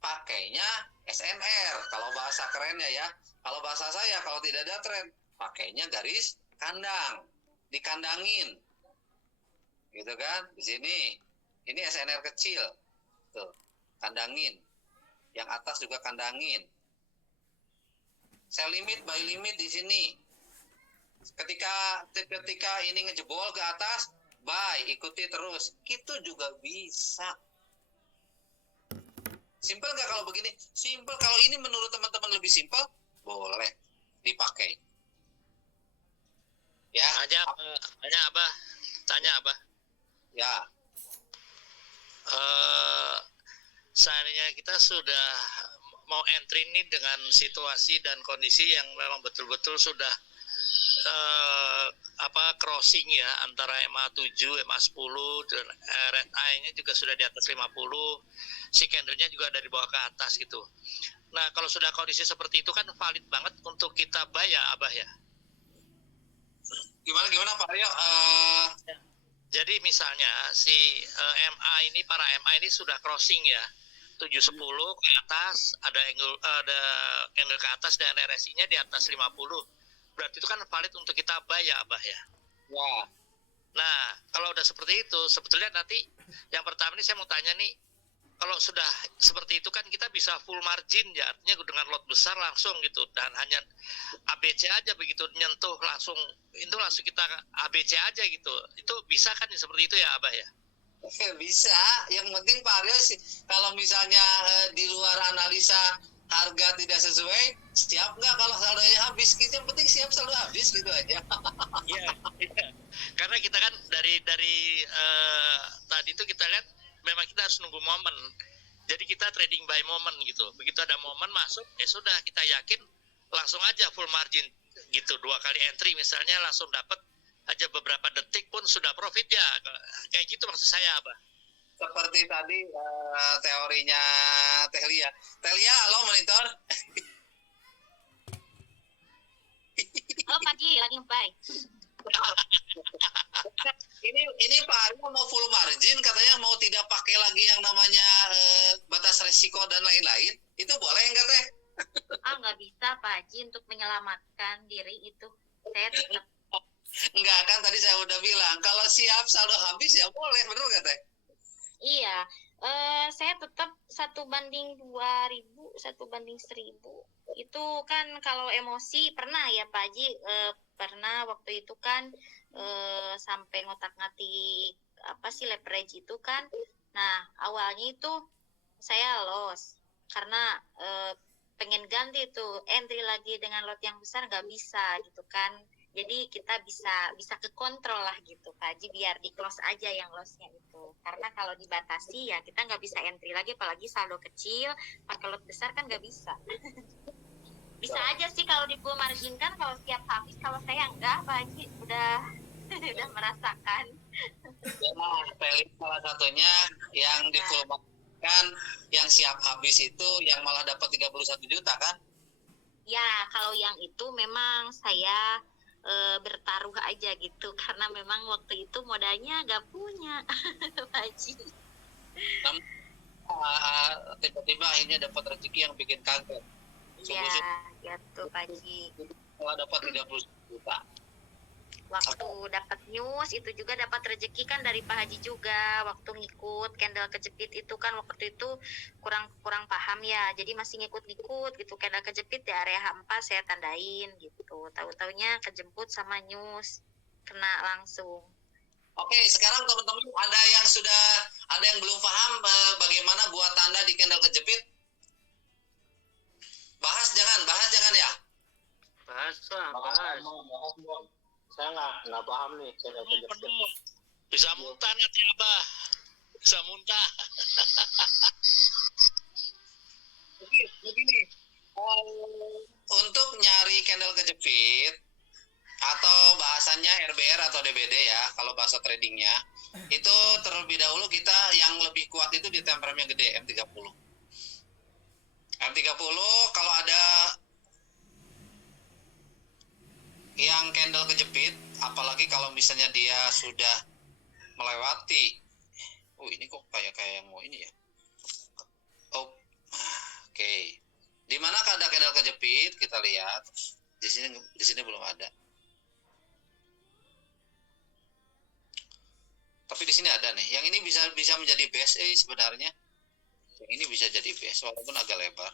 pakainya SNR. Kalau bahasa kerennya ya, kalau bahasa saya kalau tidak ada tren, pakainya garis kandang, dikandangin. Gitu kan? Di sini ini SNR kecil. Tuh, kandangin. Yang atas juga kandangin. Sell limit, buy limit di sini. Ketika ini ngejebol ke atas, buy, ikuti terus. Itu juga bisa. Simple nggak kalau begini? Simple. Kalau ini menurut teman-teman lebih simple, boleh dipakai. Ya. Tanya Abah. Ya. Seandainya kita sudah mau entry ini dengan situasi dan kondisi yang memang betul-betul sudah crossing ya antara MA7, MA10 dan red eye-nya juga sudah di atas 50, si candle-nya juga dari bawah ke atas gitu. Nah, kalau sudah kondisi seperti itu kan valid banget untuk kita buy ya, Abah ya. Gimana Pak Aryo? Jadi misalnya si para MA ini sudah crossing ya. 710 ke atas, ada candle ke atas dan RSI-nya di atas 50. Berarti itu kan valid untuk kita buy ya, Abah ya. Ya. Nah, kalau udah seperti itu, sebetulnya nanti yang pertama ini saya mau tanya nih, kalau sudah seperti itu kan kita bisa full margin ya, artinya dengan lot besar langsung gitu, dan hanya ABC aja begitu nyentuh langsung, itu langsung kita ABC aja gitu. Itu bisa kan seperti itu ya, Abah ya? Bisa, yang penting Pak Aryo sih, kalau misalnya di luar analisa harga tidak sesuai, siap nggak kalau saldonya habis? Yang penting siap saldo habis gitu aja. Iya. Karena kita kan dari tadi itu kita lihat memang kita harus nunggu momen. Jadi kita trading by moment gitu. Begitu ada momen masuk, ya sudah kita yakin langsung aja full margin gitu. 2 kali entry misalnya langsung dapat aja beberapa detik pun sudah profit ya. Kayak gitu maksud saya, Abah. Seperti tadi teorinya Tehlia. Tehlia, halo monitor. Oh pagi lagi ngebuy. Ini Pak Aryo mau full margin, katanya mau tidak pakai lagi yang namanya batas resiko dan lain-lain. Itu boleh nggak Teh? Nggak bisa Pak Haji, untuk menyelamatkan diri itu saya tetap. Enggak, kan tadi saya udah bilang kalau siap saldo habis ya boleh, bener nggak Teh? Iya, saya tetap 1:2000, 1:1000. Itu kan kalau emosi pernah ya Pak Haji, pernah waktu itu kan sampai ngotak-ngatik leverage itu kan. Nah, awalnya itu saya loss karena pengen ganti tuh entry lagi dengan lot yang besar, nggak bisa gitu kan. Jadi kita bisa ke kontrol lah gitu Pak Haji, biar di close aja yang lossnya itu. Karena kalau dibatasi ya kita nggak bisa entry lagi, apalagi saldo kecil, pakai lot besar kan nggak bisa. Bisa aja sih kalau di full margin kan, kalau siap habis. Kalau saya enggak Pak Haji, udah merasakan. Ya, salah satunya yang di full margin kan, yang siap habis itu yang malah dapat 31 juta kan? Ya, kalau yang itu memang saya bertaruh aja gitu, karena memang waktu itu modalnya gak punya Pak Haji. Tiba-tiba akhirnya dapat rezeki yang bikin kaget. Iya, gitu Pak Haji. Malah dapat 30 juta. Waktu dapat news itu juga dapat rezeki kan dari Pak Haji juga. Waktu ngikut candle kejepit itu kan waktu itu kurang paham ya. Jadi masih ngikut-ngikut gitu, candle kejepit di area H4 saya tandain gitu. Tahu-taunya kejemput sama news, kena langsung. Oke, sekarang teman-teman ada yang belum paham bagaimana buat tanda di candle kejepit? Bahas jangan ya. Bahas. Saya nggak paham nih candle kejepit. Bisa muntah nanti Abah. Bisa muntah. Begini. Untuk nyari candle kejepit atau bahasanya RBR atau DBD ya, kalau bahasa tradingnya, itu terlebih dahulu kita yang lebih kuat itu di time frame yang gede, M30. M30 kalau ada yang candle kejepit, apalagi kalau misalnya dia sudah melewati, ini kok kayak yang mau ini ya. Oke. Di mana ada candle kejepit, kita lihat. Di sini belum ada. Tapi di sini ada nih. Yang ini bisa menjadi base sebenarnya. Yang ini bisa jadi base walaupun agak lebar.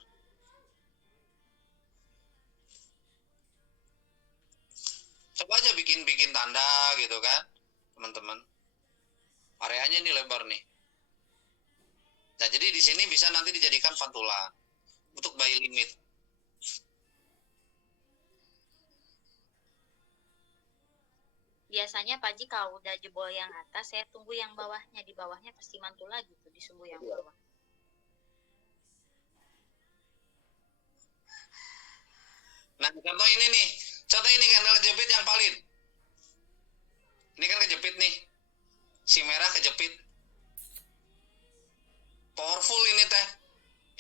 Coba aja bikin tanda gitu kan, teman-teman. Areanya ini lebar nih. Nah, jadi di sini bisa nanti dijadikan pantulan untuk buy limit. biasanya Pak Haji kalau udah jebol yang atas, saya tunggu yang bawahnya. Di bawahnya pasti mantul lagi tuh di sumbu yang bawah. Nah, contoh ini nih. Contoh ini kendal kejepit yang paling. Ini kan kejepit nih. Si merah kejepit. Powerful ini teh.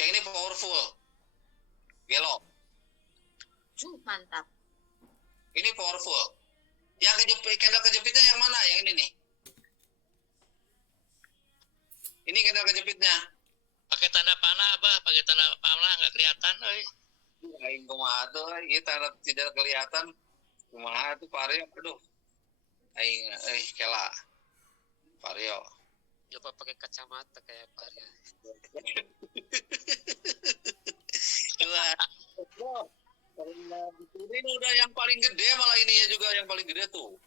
Yang ini powerful. Belok. Mantap. Ini powerful. Yang kejepit, kendal kejepitnya yang mana? Yang ini nih. Ini kendal kejepitnya. Pakai tanda panah, Abah. Pakai tanda panah nggak kelihatan, euy. Aing kumaha tuh, ieu tanda tidak kelihatan. Kumaha tuh Vario, aduh. Aing kela. Vario. Coba pakai kacamata kayak Pak ya. Wah. Ini udah yang paling gede, malah ininya juga yang paling gede tuh.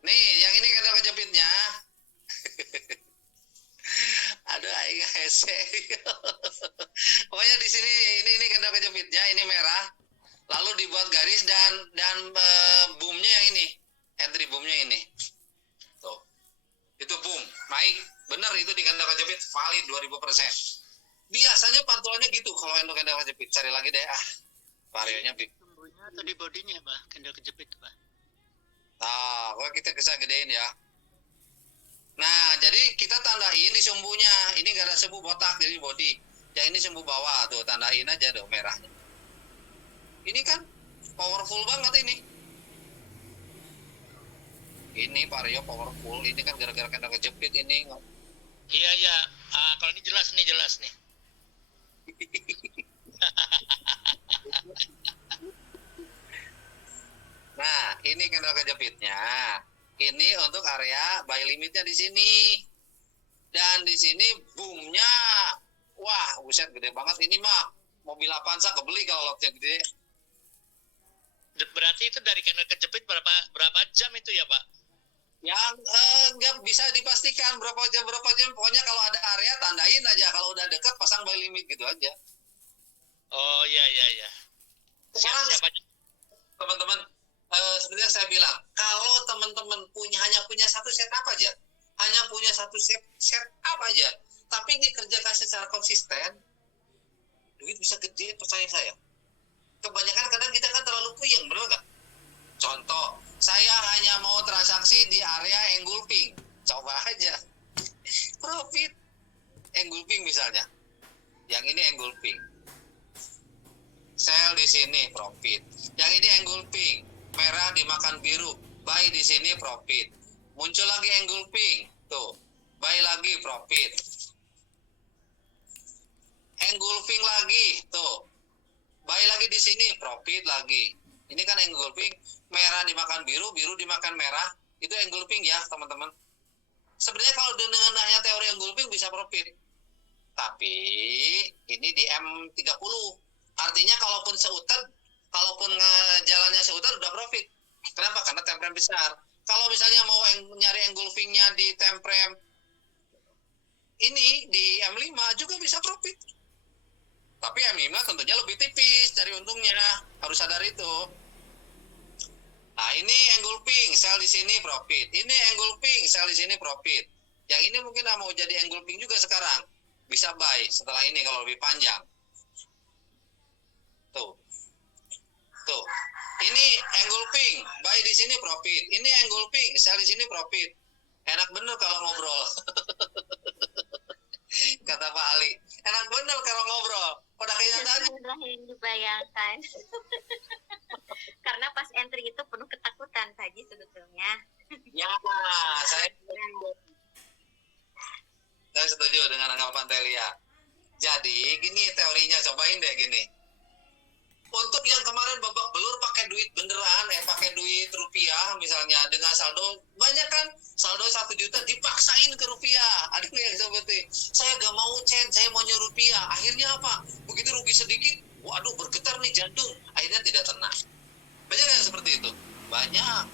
Nih, yang ini kendal kejepitnya. Aduh, aing hese. Pokoknya di sini ini kendal kejepitnya, ini merah. Lalu dibuat garis dan boomnya yang ini. Entry boomnya ini. Tuh. Itu boom, naik. Bener itu di kendal kejepit valid 2000%. Biasanya pantulannya gitu kalau untuk kendal kejepit. Cari lagi deh varionya big. Sumbunya atau di bodinya, Bah? Kendal kejepit, Bah. Nah, kalau kita bisa gedein ya. Nah, jadi kita tandain di sumbunya. Ini gak ada sumbu botak, jadi body. Yang ini sumbu bawah, tuh tandain aja tuh merahnya. Ini kan powerful banget ini. Ini vario powerful. Ini kan gara-gara kendal kejepit ini. Iya, iya. Kalau ini jelas nih. Nah, ini kendal kejepitnya. Ini untuk area buy limitnya di sini. Dan di sini boomnya, wah, buset gede banget ini mah. Mobil Avanza kebeli kalau lotnya gede. Berarti itu dari kendal kejepit berapa jam itu ya, Pak? Yang nggak bisa dipastikan berapa jam. Pokoknya kalau ada area tandain aja. Kalau udah dekat pasang buy limit gitu aja. Oh, iya. Sekarang Siap aja. teman-teman, seperti yang saya bilang, kalau teman-teman hanya punya satu setup aja, setup aja, tapi dikerjakan secara konsisten, duit bisa gede, percaya saya. Kebanyakan kadang kita kan terlalu puyeng, benar nggak? Contoh, saya hanya mau transaksi di area engulfing, coba aja, profit, engulfing misalnya, yang ini engulfing, sell di sini profit, yang ini engulfing, merah dimakan biru, buy di sini profit, muncul lagi engulfing, tuh, buy lagi profit, engulfing lagi, tuh, buy lagi di sini profit lagi. Ini kan engulfing, merah dimakan biru, biru dimakan merah, itu engulfing ya teman-teman. Sebenarnya kalau dengan hanya teori engulfing bisa profit, tapi ini di M30, artinya kalaupun jalannya seutat udah profit. Kenapa? Karena time frame besar. Kalau misalnya mau nyari engulfingnya di time frame ini di M5 juga bisa profit. Tapi M5 tentunya lebih tipis dari untungnya, harus sadar itu. Nah, ini engulfing, sell di sini profit. Ini engulfing, sell di sini profit. Yang ini mungkin mau jadi engulfing juga sekarang. Bisa buy setelah ini kalau lebih panjang. Tuh. Ini engulfing, buy di sini profit. Ini engulfing, sell di sini profit. Enak bener kalau ngobrol. Kata Pak Ali. Enak bener kalau ngobrol. Pada kenyataannya Itulah yang dibayangkan. Karena pas entry itu penuh ketakutan Pak Haji sebetulnya. ya, saya setuju dengan anggapan Telia. Jadi gini teorinya, cobain deh gini. Untuk yang kemarin babak belur pakai duit beneran, pakai duit rupiah misalnya dengan saldo banyak kan, saldo 1 juta dipaksain ke rupiah. Ada yang seperti saya gak mau saya maunya rupiah. Akhirnya apa? Begitu rugi sedikit, waduh bergetar nih jantung. Akhirnya tidak tenang. Banyak yang seperti itu. Banyak.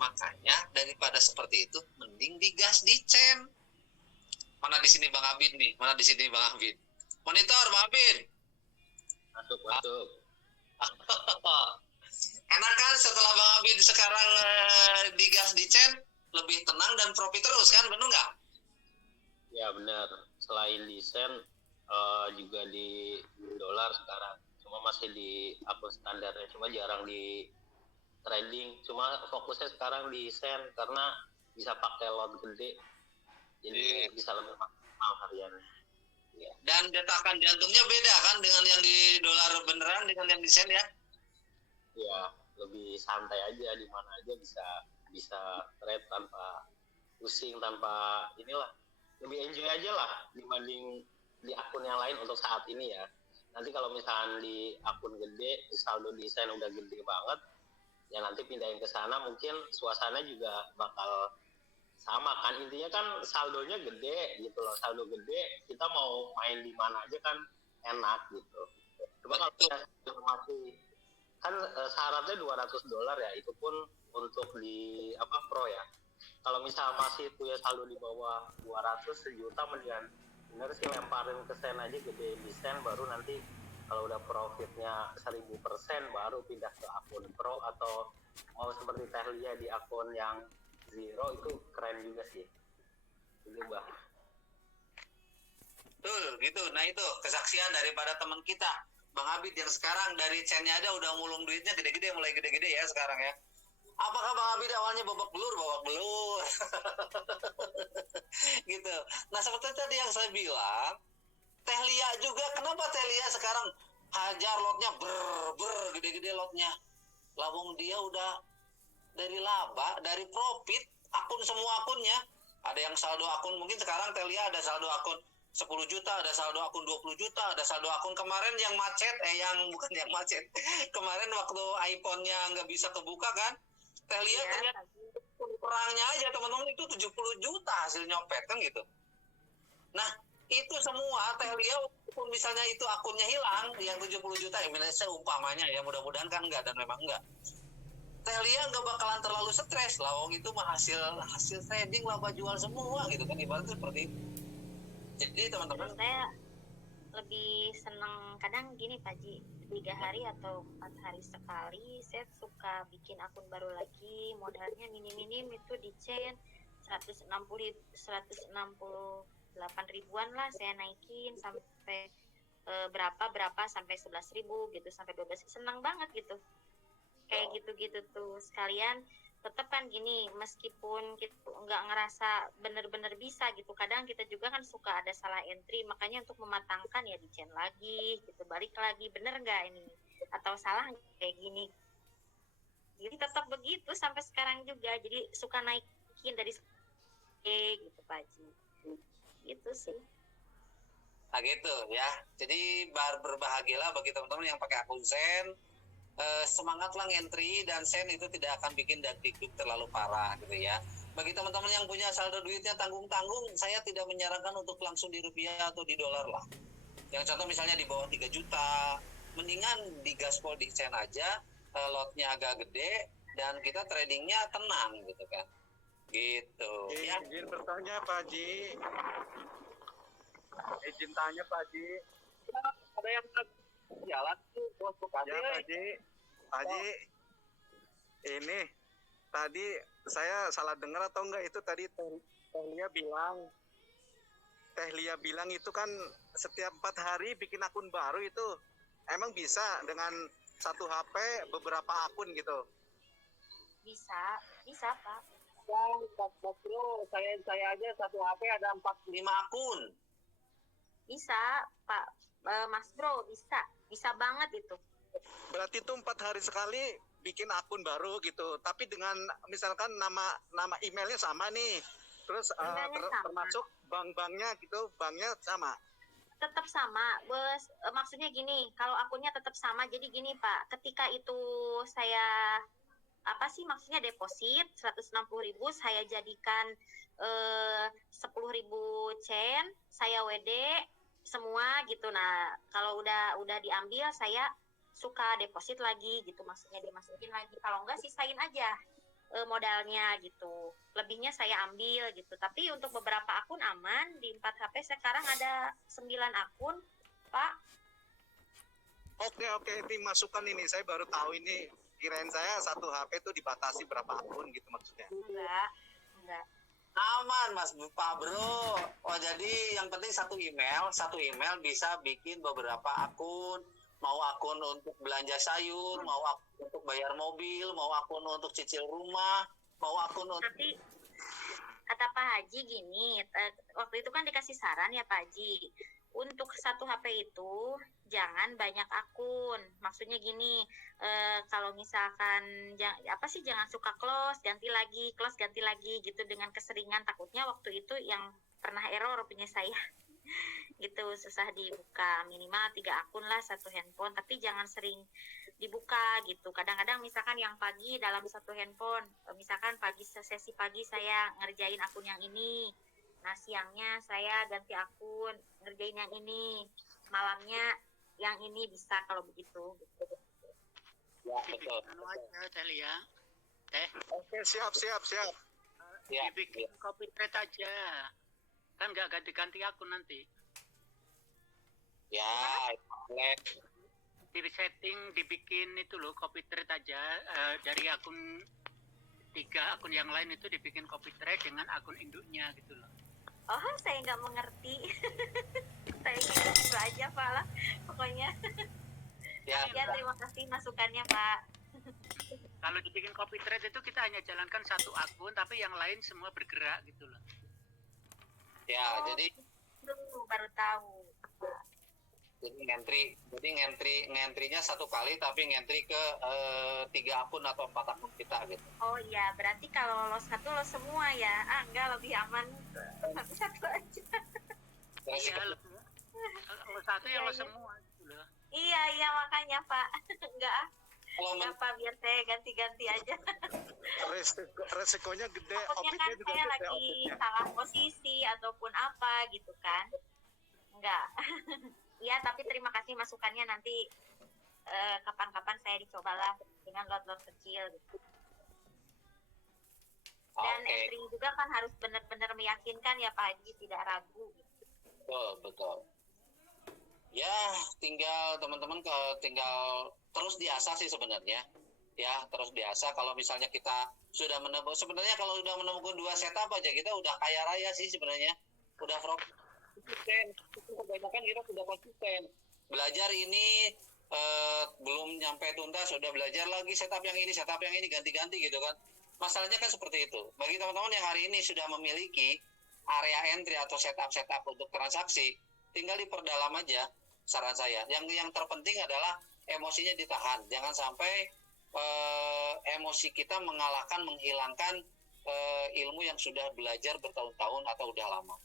Makanya daripada seperti itu, mending digas di chain. Mana di sini Bang Abid nih? Mana di sini Bang Abid? Monitor Bang Abid. Masuk. Enak kan setelah Bang Abid sekarang digas di Chen, lebih tenang dan profit terus kan, bener nggak? Ya benar. Selain di sen juga di dolar sekarang. Cuma masih di akun standarnya. Cuma jarang di trading. Cuma fokusnya sekarang di sen karena bisa pakai lot gede. Jadi bisa lebih maksimal hariannya. Ya. Dan detakan jantungnya beda kan dengan yang di dolar beneran dengan yang di sen ya? Ya lebih santai aja, di mana aja bisa trade tanpa pusing, tanpa inilah, lebih enjoy aja lah dibanding di akun yang lain untuk saat ini ya. Nanti kalau misalnya di akun gede, saldo desain udah gede banget, ya nanti pindahin ke sana mungkin suasana juga bakal sama kan. Intinya kan saldonya gede gitu loh, saldo gede, kita mau main di mana aja kan enak gitu. Cuma kalau kita masih kan syaratnya $200 ya, itu pun untuk di pro ya. Kalau misal masih punya saldo di bawah 200 sejuta, mendingan bener sih lemparin ke sen aja, gedein di sen, baru nanti kalau udah profitnya 1000% baru pindah ke akun pro, atau mau seperti Tehlia di akun yang zero, itu keren juga sih itu Bah. Betul gitu. Nah itu kesaksian daripada teman kita Bang Abid yang sekarang dari Chen-nya aja udah mulung duitnya gede-gede, mulai gede-gede ya sekarang ya. Apakah Bang Abid awalnya babak belur gitu. Nah seperti tadi yang saya bilang, Tehlia juga, kenapa Tehlia sekarang hajar lotnya gede-gede lotnya. Lawong dia udah dari laba, dari profit, semua akunnya. Ada yang saldo akun, mungkin sekarang Tehlia ada saldo akun 10 juta, ada saldo akun 20 juta, ada saldo akun kemarin yang macet, kemarin waktu iPhone-nya nggak bisa kebuka kan, Tehlia ternyata perangnya aja teman-teman itu 70 juta hasil nyopet kan gitu. Nah itu semua Tehlia, walaupun misalnya itu akunnya hilang, yang 70 juta, saya umpamanya ya, mudah-mudahan kan enggak, dan memang enggak. Tehlia nggak bakalan terlalu stres, lawong itu mah hasil trading, laba jual semua gitu kan, ibaratnya seperti itu. Jadi teman-teman, saya lebih senang kadang gini Pak Ji, 3 hari atau 4 hari sekali saya suka bikin akun baru lagi, modalnya minim-minim itu di chain 168 ribuan lah, saya naikin sampai berapa sampai 11.000 gitu, sampai 12, senang banget gitu kayak gitu-gitu tuh. Sekalian tetap kan gini, meskipun kita nggak ngerasa bener-bener bisa gitu, kadang kita juga kan suka ada salah entry, makanya untuk mematangkan ya di chain lagi gitu, balik lagi bener nggak ini atau salah kayak gini, jadi tetap begitu sampai sekarang juga, jadi suka naikin dari gitu Pak Ji, gitu sih. nah gitu ya. Jadi berbahagialah bagi teman-teman yang pakai akun sen. Semangatlah ngentry, dan sen itu tidak akan bikin dagdikduk terlalu parah gitu ya. Bagi teman-teman yang punya saldo duitnya tanggung-tanggung, saya tidak menyarankan untuk langsung di rupiah atau di dolar lah. Yang contoh misalnya di bawah 3 juta, mendingan di gaspol di sen aja, lotnya agak gede, dan kita tradingnya tenang gitu kan. Gitu ya. Izin bertanya Pak Ji. Izin tanya Pak Ji. Ada yang jalan tuh bos Ya Pak Ji, ini tadi saya salah dengar atau enggak, itu tadi Tehlia bilang itu kan setiap 4 hari bikin akun baru, itu emang bisa dengan satu HP beberapa akun gitu? Bisa Pak. Bro, saya aja satu HP ada 45 akun. Bisa Pak, Mas Bro, bisa banget itu. Berarti itu 4 hari sekali bikin akun baru gitu, tapi dengan misalkan nama emailnya sama nih, terus termasuk bank-banknya gitu, banknya sama? Tetap sama, bos. Maksudnya gini, kalau akunnya tetap sama, jadi gini Pak, ketika itu saya maksudnya deposit 160.000, saya jadikan 10.000 chain, saya WD semua gitu. Nah kalau udah diambil, saya suka deposit lagi gitu, maksudnya dimasukin lagi, kalau enggak sisain aja modalnya gitu, lebihnya saya ambil gitu. Tapi untuk beberapa akun aman, di 4 HP sekarang ada 9 akun Pak. Oke, ini masukan ini. Saya baru tahu ini. Kirain saya satu HP itu dibatasi berapa akun gitu maksudnya. Enggak. Aman Mas Pak Bro. Oh jadi yang penting satu email bisa bikin beberapa akun. Mau akun untuk belanja sayur, mau akun untuk bayar mobil, mau akun untuk cicil rumah, mau akun untuk... Tapi kata Pak Haji gini, waktu itu kan dikasih saran ya Pak Haji, untuk satu HP itu jangan banyak akun. Maksudnya gini, kalau misalkan jangan suka close ganti lagi gitu dengan keseringan, takutnya waktu itu yang pernah error punya saya gitu, susah dibuka. Minimal 3 akun lah satu handphone, tapi jangan sering dibuka gitu. Kadang-kadang misalkan yang pagi dalam satu handphone, misalkan sesi pagi saya ngerjain akun yang ini, nah siangnya saya ganti akun ngerjain yang ini, malamnya yang ini, bisa kalau begitu gitu. Ya betul. Anu aja Telia. Oke, siap. Ya, Dibikin copy trade aja. Kan nggak ganti-ganti akun nanti. ya, Di setting dibikin itu loh, copy trade aja, dari akun 3 akun yang lain itu dibikin copy trade dengan akun induknya gitu loh. Oh, saya nggak mengerti. Saya kira itu aja Pak lah, pokoknya. ya. Ya, terima kasih masukannya Pak. Kalau dibikin copy trade itu kita hanya jalankan satu akun, tapi yang lain semua bergerak gitu loh. Ya, Oh, jadi baru tahu. ngentrinya satu kali tapi ngentri ke 3 akun atau 4 akun kita gitu. Oh iya, berarti kalau lolos satu lolos semua ya? Enggak, lebih aman satu aja. Iya, lo satu ya lo semua gitu loh. Iya makanya Pak. Enggak Pak, biar saya ganti-ganti aja. Resikonya gede, Takutnya kan opitnya juga saya gede. lagi salah posisi ataupun apa gitu kan. Enggak. Iya, tapi terima kasih masukannya, nanti kapan-kapan saya dicobalah dengan lot-lot kecil gitu. Dan entry juga kan harus benar-benar meyakinkan ya Pak Haji, tidak ragu gitu. Betul. Ya, tinggal teman-teman tinggal terus diasah sih sebenarnya. Ya, terus diasah. Kalau misalnya kita sudah menemukan, sebenarnya kalau sudah menemukan 2 setup aja kita udah kaya raya sih sebenarnya. Udah konsisten. Kebanyakan kita sudah konsisten. Belajar ini belum nyampe tuntas, sudah belajar lagi setup yang ini ganti-ganti gitu kan. Masalahnya kan seperti itu. Bagi teman-teman yang hari ini sudah memiliki area entry atau setup untuk transaksi, tinggal diperdalam aja saran saya. Yang terpenting adalah emosinya ditahan. Jangan sampai emosi kita menghilangkan ilmu yang sudah belajar bertahun-tahun atau udah lama.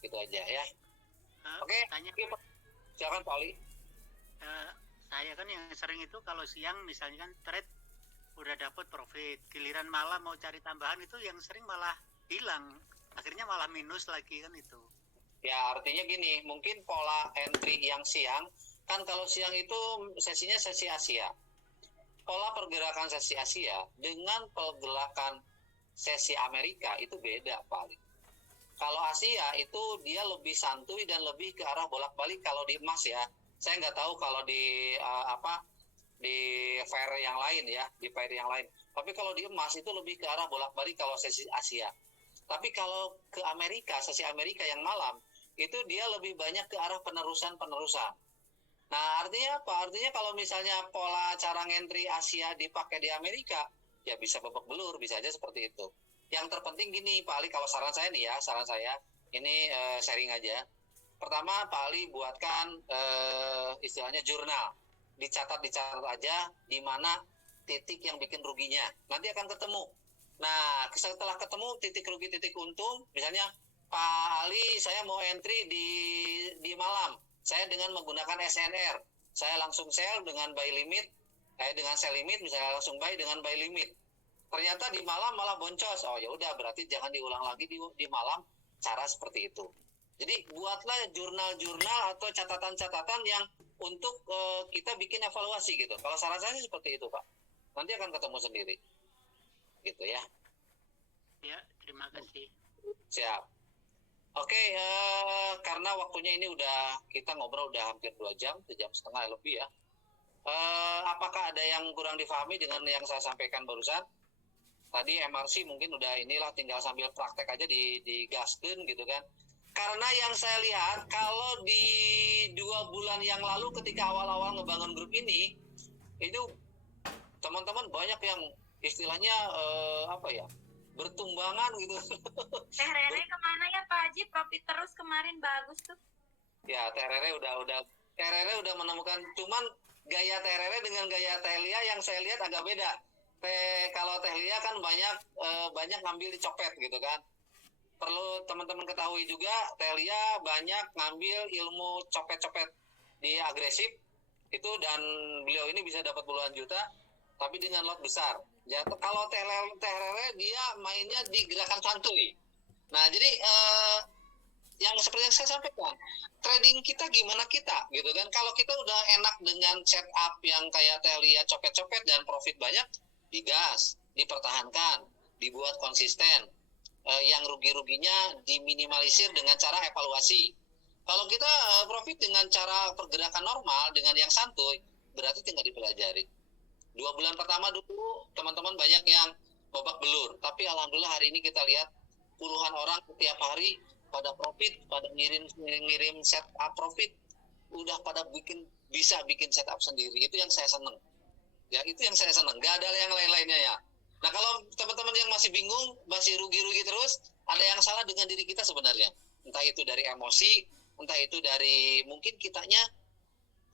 Gitu aja ya. Oke. Silakan Pak Ali. Saya kan yang sering itu kalau siang misalnya kan trade udah dapat profit, giliran malam mau cari tambahan itu yang sering malah hilang, akhirnya malah minus lagi kan itu. Ya artinya gini, mungkin pola entry yang siang kan, kalau siang itu sesinya sesi Asia, pola pergerakan sesi Asia dengan pergerakan sesi Amerika itu beda paling. Kalau Asia itu dia lebih santuy dan lebih ke arah bolak-balik kalau di emas ya. Saya nggak tahu kalau di di pair yang lain ya, di pair yang lain. Tapi kalau di emas itu lebih ke arah bolak-balik kalau sesi Asia. Tapi kalau ke Amerika, sesi Amerika yang malam, itu dia lebih banyak ke arah penerusan. Nah, artinya apa? Artinya kalau misalnya pola cara ngentri Asia dipakai di Amerika, ya bisa babak belur, bisa aja seperti itu. Yang terpenting gini, Pak Ali, kalau saran saya ini sharing aja. Pertama, Pak Ali buatkan istilahnya jurnal. Dicatat aja di mana titik yang bikin ruginya. Nanti akan ketemu. Nah, setelah ketemu titik rugi, titik untung, misalnya Pak Ali, saya mau entry di malam. Saya dengan menggunakan SNR. Saya langsung sell dengan buy limit. Dengan sell limit, misalnya langsung buy dengan buy limit. Ternyata di malam malah boncos. Oh ya udah, berarti jangan diulang lagi di malam cara seperti itu. Jadi buatlah jurnal-jurnal atau catatan-catatan yang untuk kita bikin evaluasi gitu. Kalau saran saya sih seperti itu, Pak. Nanti akan ketemu sendiri. Gitu ya. Ya, terima kasih. Siap. Oke, karena waktunya ini kita ngobrol udah hampir 2 jam, 1,5 jam lebih ya. Apakah ada yang kurang difahami dengan yang saya sampaikan barusan? Tadi MRC mungkin udah inilah, tinggal sambil praktek aja di gaskeun gitu kan. Karena yang saya lihat kalau di 2 bulan yang lalu ketika awal-awal ngebangun grup ini, itu teman-teman banyak yang istilahnya bertumbangan gitu. Teh Rere kemana ya Pak Haji? Profit terus kemarin bagus tuh. Ya, Teh Rere udah menemukan, cuman gaya Teh Rere dengan gaya Teh Lia yang saya lihat agak beda. Kalau Teh Lia kan banyak ngambil dicopet gitu kan. Perlu teman-teman ketahui juga, Teh Lia banyak ngambil ilmu copet-copet di agresif itu, dan beliau ini bisa dapat puluhan juta tapi dengan lot besar. Ya, kalau Teh Rere dia mainnya di gerakan santuy. Nah, jadi yang seperti yang saya sampaikan, trading kita gimana kita gitu kan. Kalau kita udah enak dengan setup yang kayak Teh Lia copet-copet dan profit banyak, digas, dipertahankan, dibuat konsisten. Yang rugi-ruginya diminimalisir dengan cara evaluasi. Kalau kita profit dengan cara pergerakan normal, dengan yang santuy, berarti tinggal dipelajari. 2 bulan pertama dulu teman-teman banyak yang babak belur, tapi alhamdulillah hari ini kita lihat puluhan orang setiap hari pada profit, pada ngirim setup profit, udah pada bisa bikin setup sendiri. Itu yang saya seneng. Ya, itu yang saya seneng. Gak ada yang lain-lainnya ya. Nah, kalau teman-teman yang masih bingung, masih rugi-rugi terus, ada yang salah dengan diri kita sebenarnya. Entah itu dari emosi, entah itu dari mungkin kitanya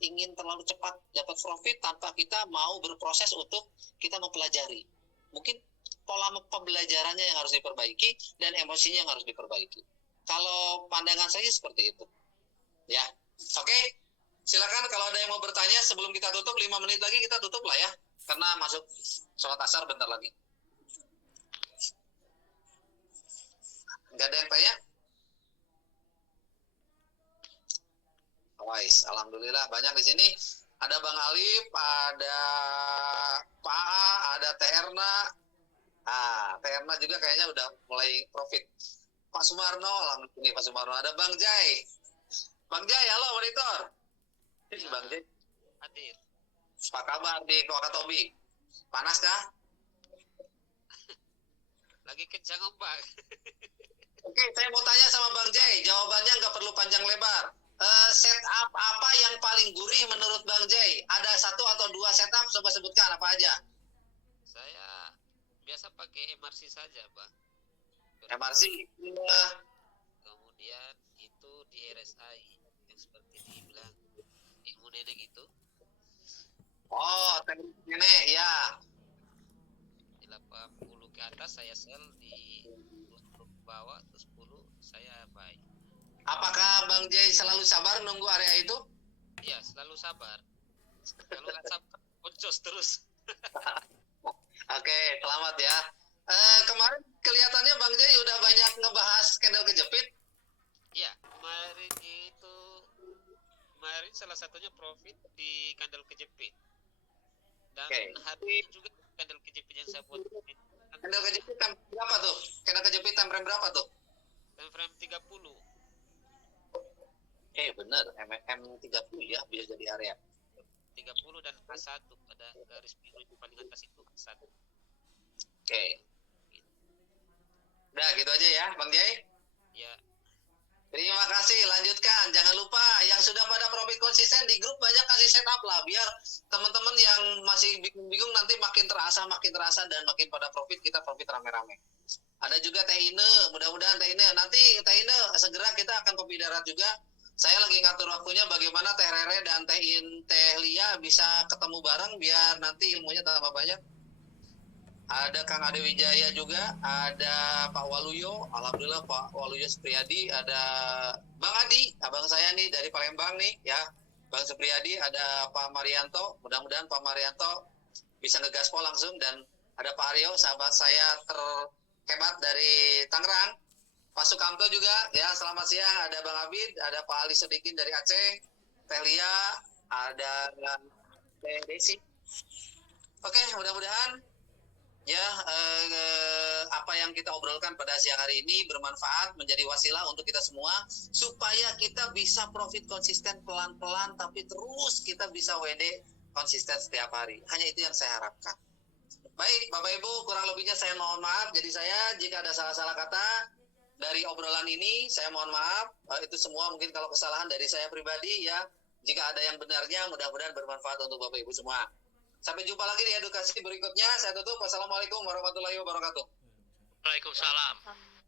ingin terlalu cepat dapat profit tanpa kita mau berproses untuk kita mempelajari. Mungkin pola pembelajarannya yang harus diperbaiki dan emosinya yang harus diperbaiki. Kalau pandangan saya seperti itu. Ya, oke. Silakan kalau ada yang mau bertanya sebelum kita tutup, 5 menit lagi kita tutup lah ya. Karena masuk sholat asar bentar lagi. Nggak ada yang tanya? Wais, alhamdulillah banyak di sini. Ada Bang Alif, ada Pak A, ada Teh Erna. Teh Erna juga kayaknya udah mulai profit. Pak Sumarno, alhamdulillah Pak Sumarno. Ada Bang Jai. Bang Jai, halo monitor. Bang Jai. Hadir. Apa kabar di Wakatobi? Panas kah? Lagi kencang ombak. Oke, saya mau tanya sama Bang Jai. Jawabannya nggak perlu panjang lebar. Setup apa yang paling gurih menurut Bang Jai? Ada 1 atau 2 setup, coba sebutkan apa aja. Saya biasa pakai MRC saja, Pak. MRC. Kemudian itu di RSI yang seperti dibilang ilmu nenek itu. Oh, nenek ya. Di 80 ke atas saya sell, di 20 ke bawah, terus 10 saya buy. Apakah Bang Jai selalu sabar nunggu area itu? Iya, selalu sabar. Kalau nggak sabar, boncos terus. Oke, selamat ya. Kemarin kelihatannya Bang Jai udah banyak ngebahas candle kejepit. Iya, kemarin salah satunya profit di candle kejepit. Dan hari juga candle kejepit yang saya buat. Candle kejepit time berapa tuh? Candle kejepit time frame berapa tuh? Time frame 30. Bener, M30 ya, bisa jadi area. 30 dan A1 pada garis biru yang paling atas itu A1. Oke. Udah gitu aja ya, Bang Jai. Ya. Terima kasih, lanjutkan. Jangan lupa yang sudah pada profit konsisten di grup banyak kasih setup lah, biar teman-teman yang masih bingung-bingung nanti makin terasa dan makin pada profit, kita profit rame-rame. Ada juga Teh Ine, mudah-mudahan Teh Ine, nanti Teh Ine segera kita akan kopi darat juga. Saya lagi ngatur waktunya bagaimana Teh Rere dan Teh Lia bisa ketemu bareng biar nanti ilmunya tambah banyak. Ada Kang Ade Wijaya juga, ada Pak Waluyo, alhamdulillah Pak Waluyo Supriyadi, ada Bang Adi, abang saya nih dari Palembang nih ya, Bang Supriyadi, ada Pak Marianto, mudah-mudahan Pak Marianto bisa ngegaspol langsung, dan ada Pak Aryo, sahabat saya terhebat dari Tangerang, Pak Sukamto juga ya, selamat siang, ada Bang Abid, ada Pak Ali Sodikin dari Aceh, Teh Lia, ada Teh Desi. Oke, mudah-mudahan ya apa yang kita obrolkan pada siang hari ini bermanfaat, menjadi wasilah untuk kita semua supaya kita bisa profit konsisten pelan-pelan, tapi terus kita bisa WD konsisten setiap hari. Hanya itu yang saya harapkan. Baik, Bapak Ibu, kurang lebihnya saya mohon maaf. Jadi saya jika ada salah-salah kata dari obrolan ini, saya mohon maaf. Itu semua mungkin kalau kesalahan dari saya pribadi ya. Jika ada yang benarnya, mudah-mudahan bermanfaat untuk Bapak Ibu semua. Sampai jumpa lagi di edukasi berikutnya. Saya tutup. Wassalamualaikum warahmatullahi wabarakatuh. Waalaikumsalam.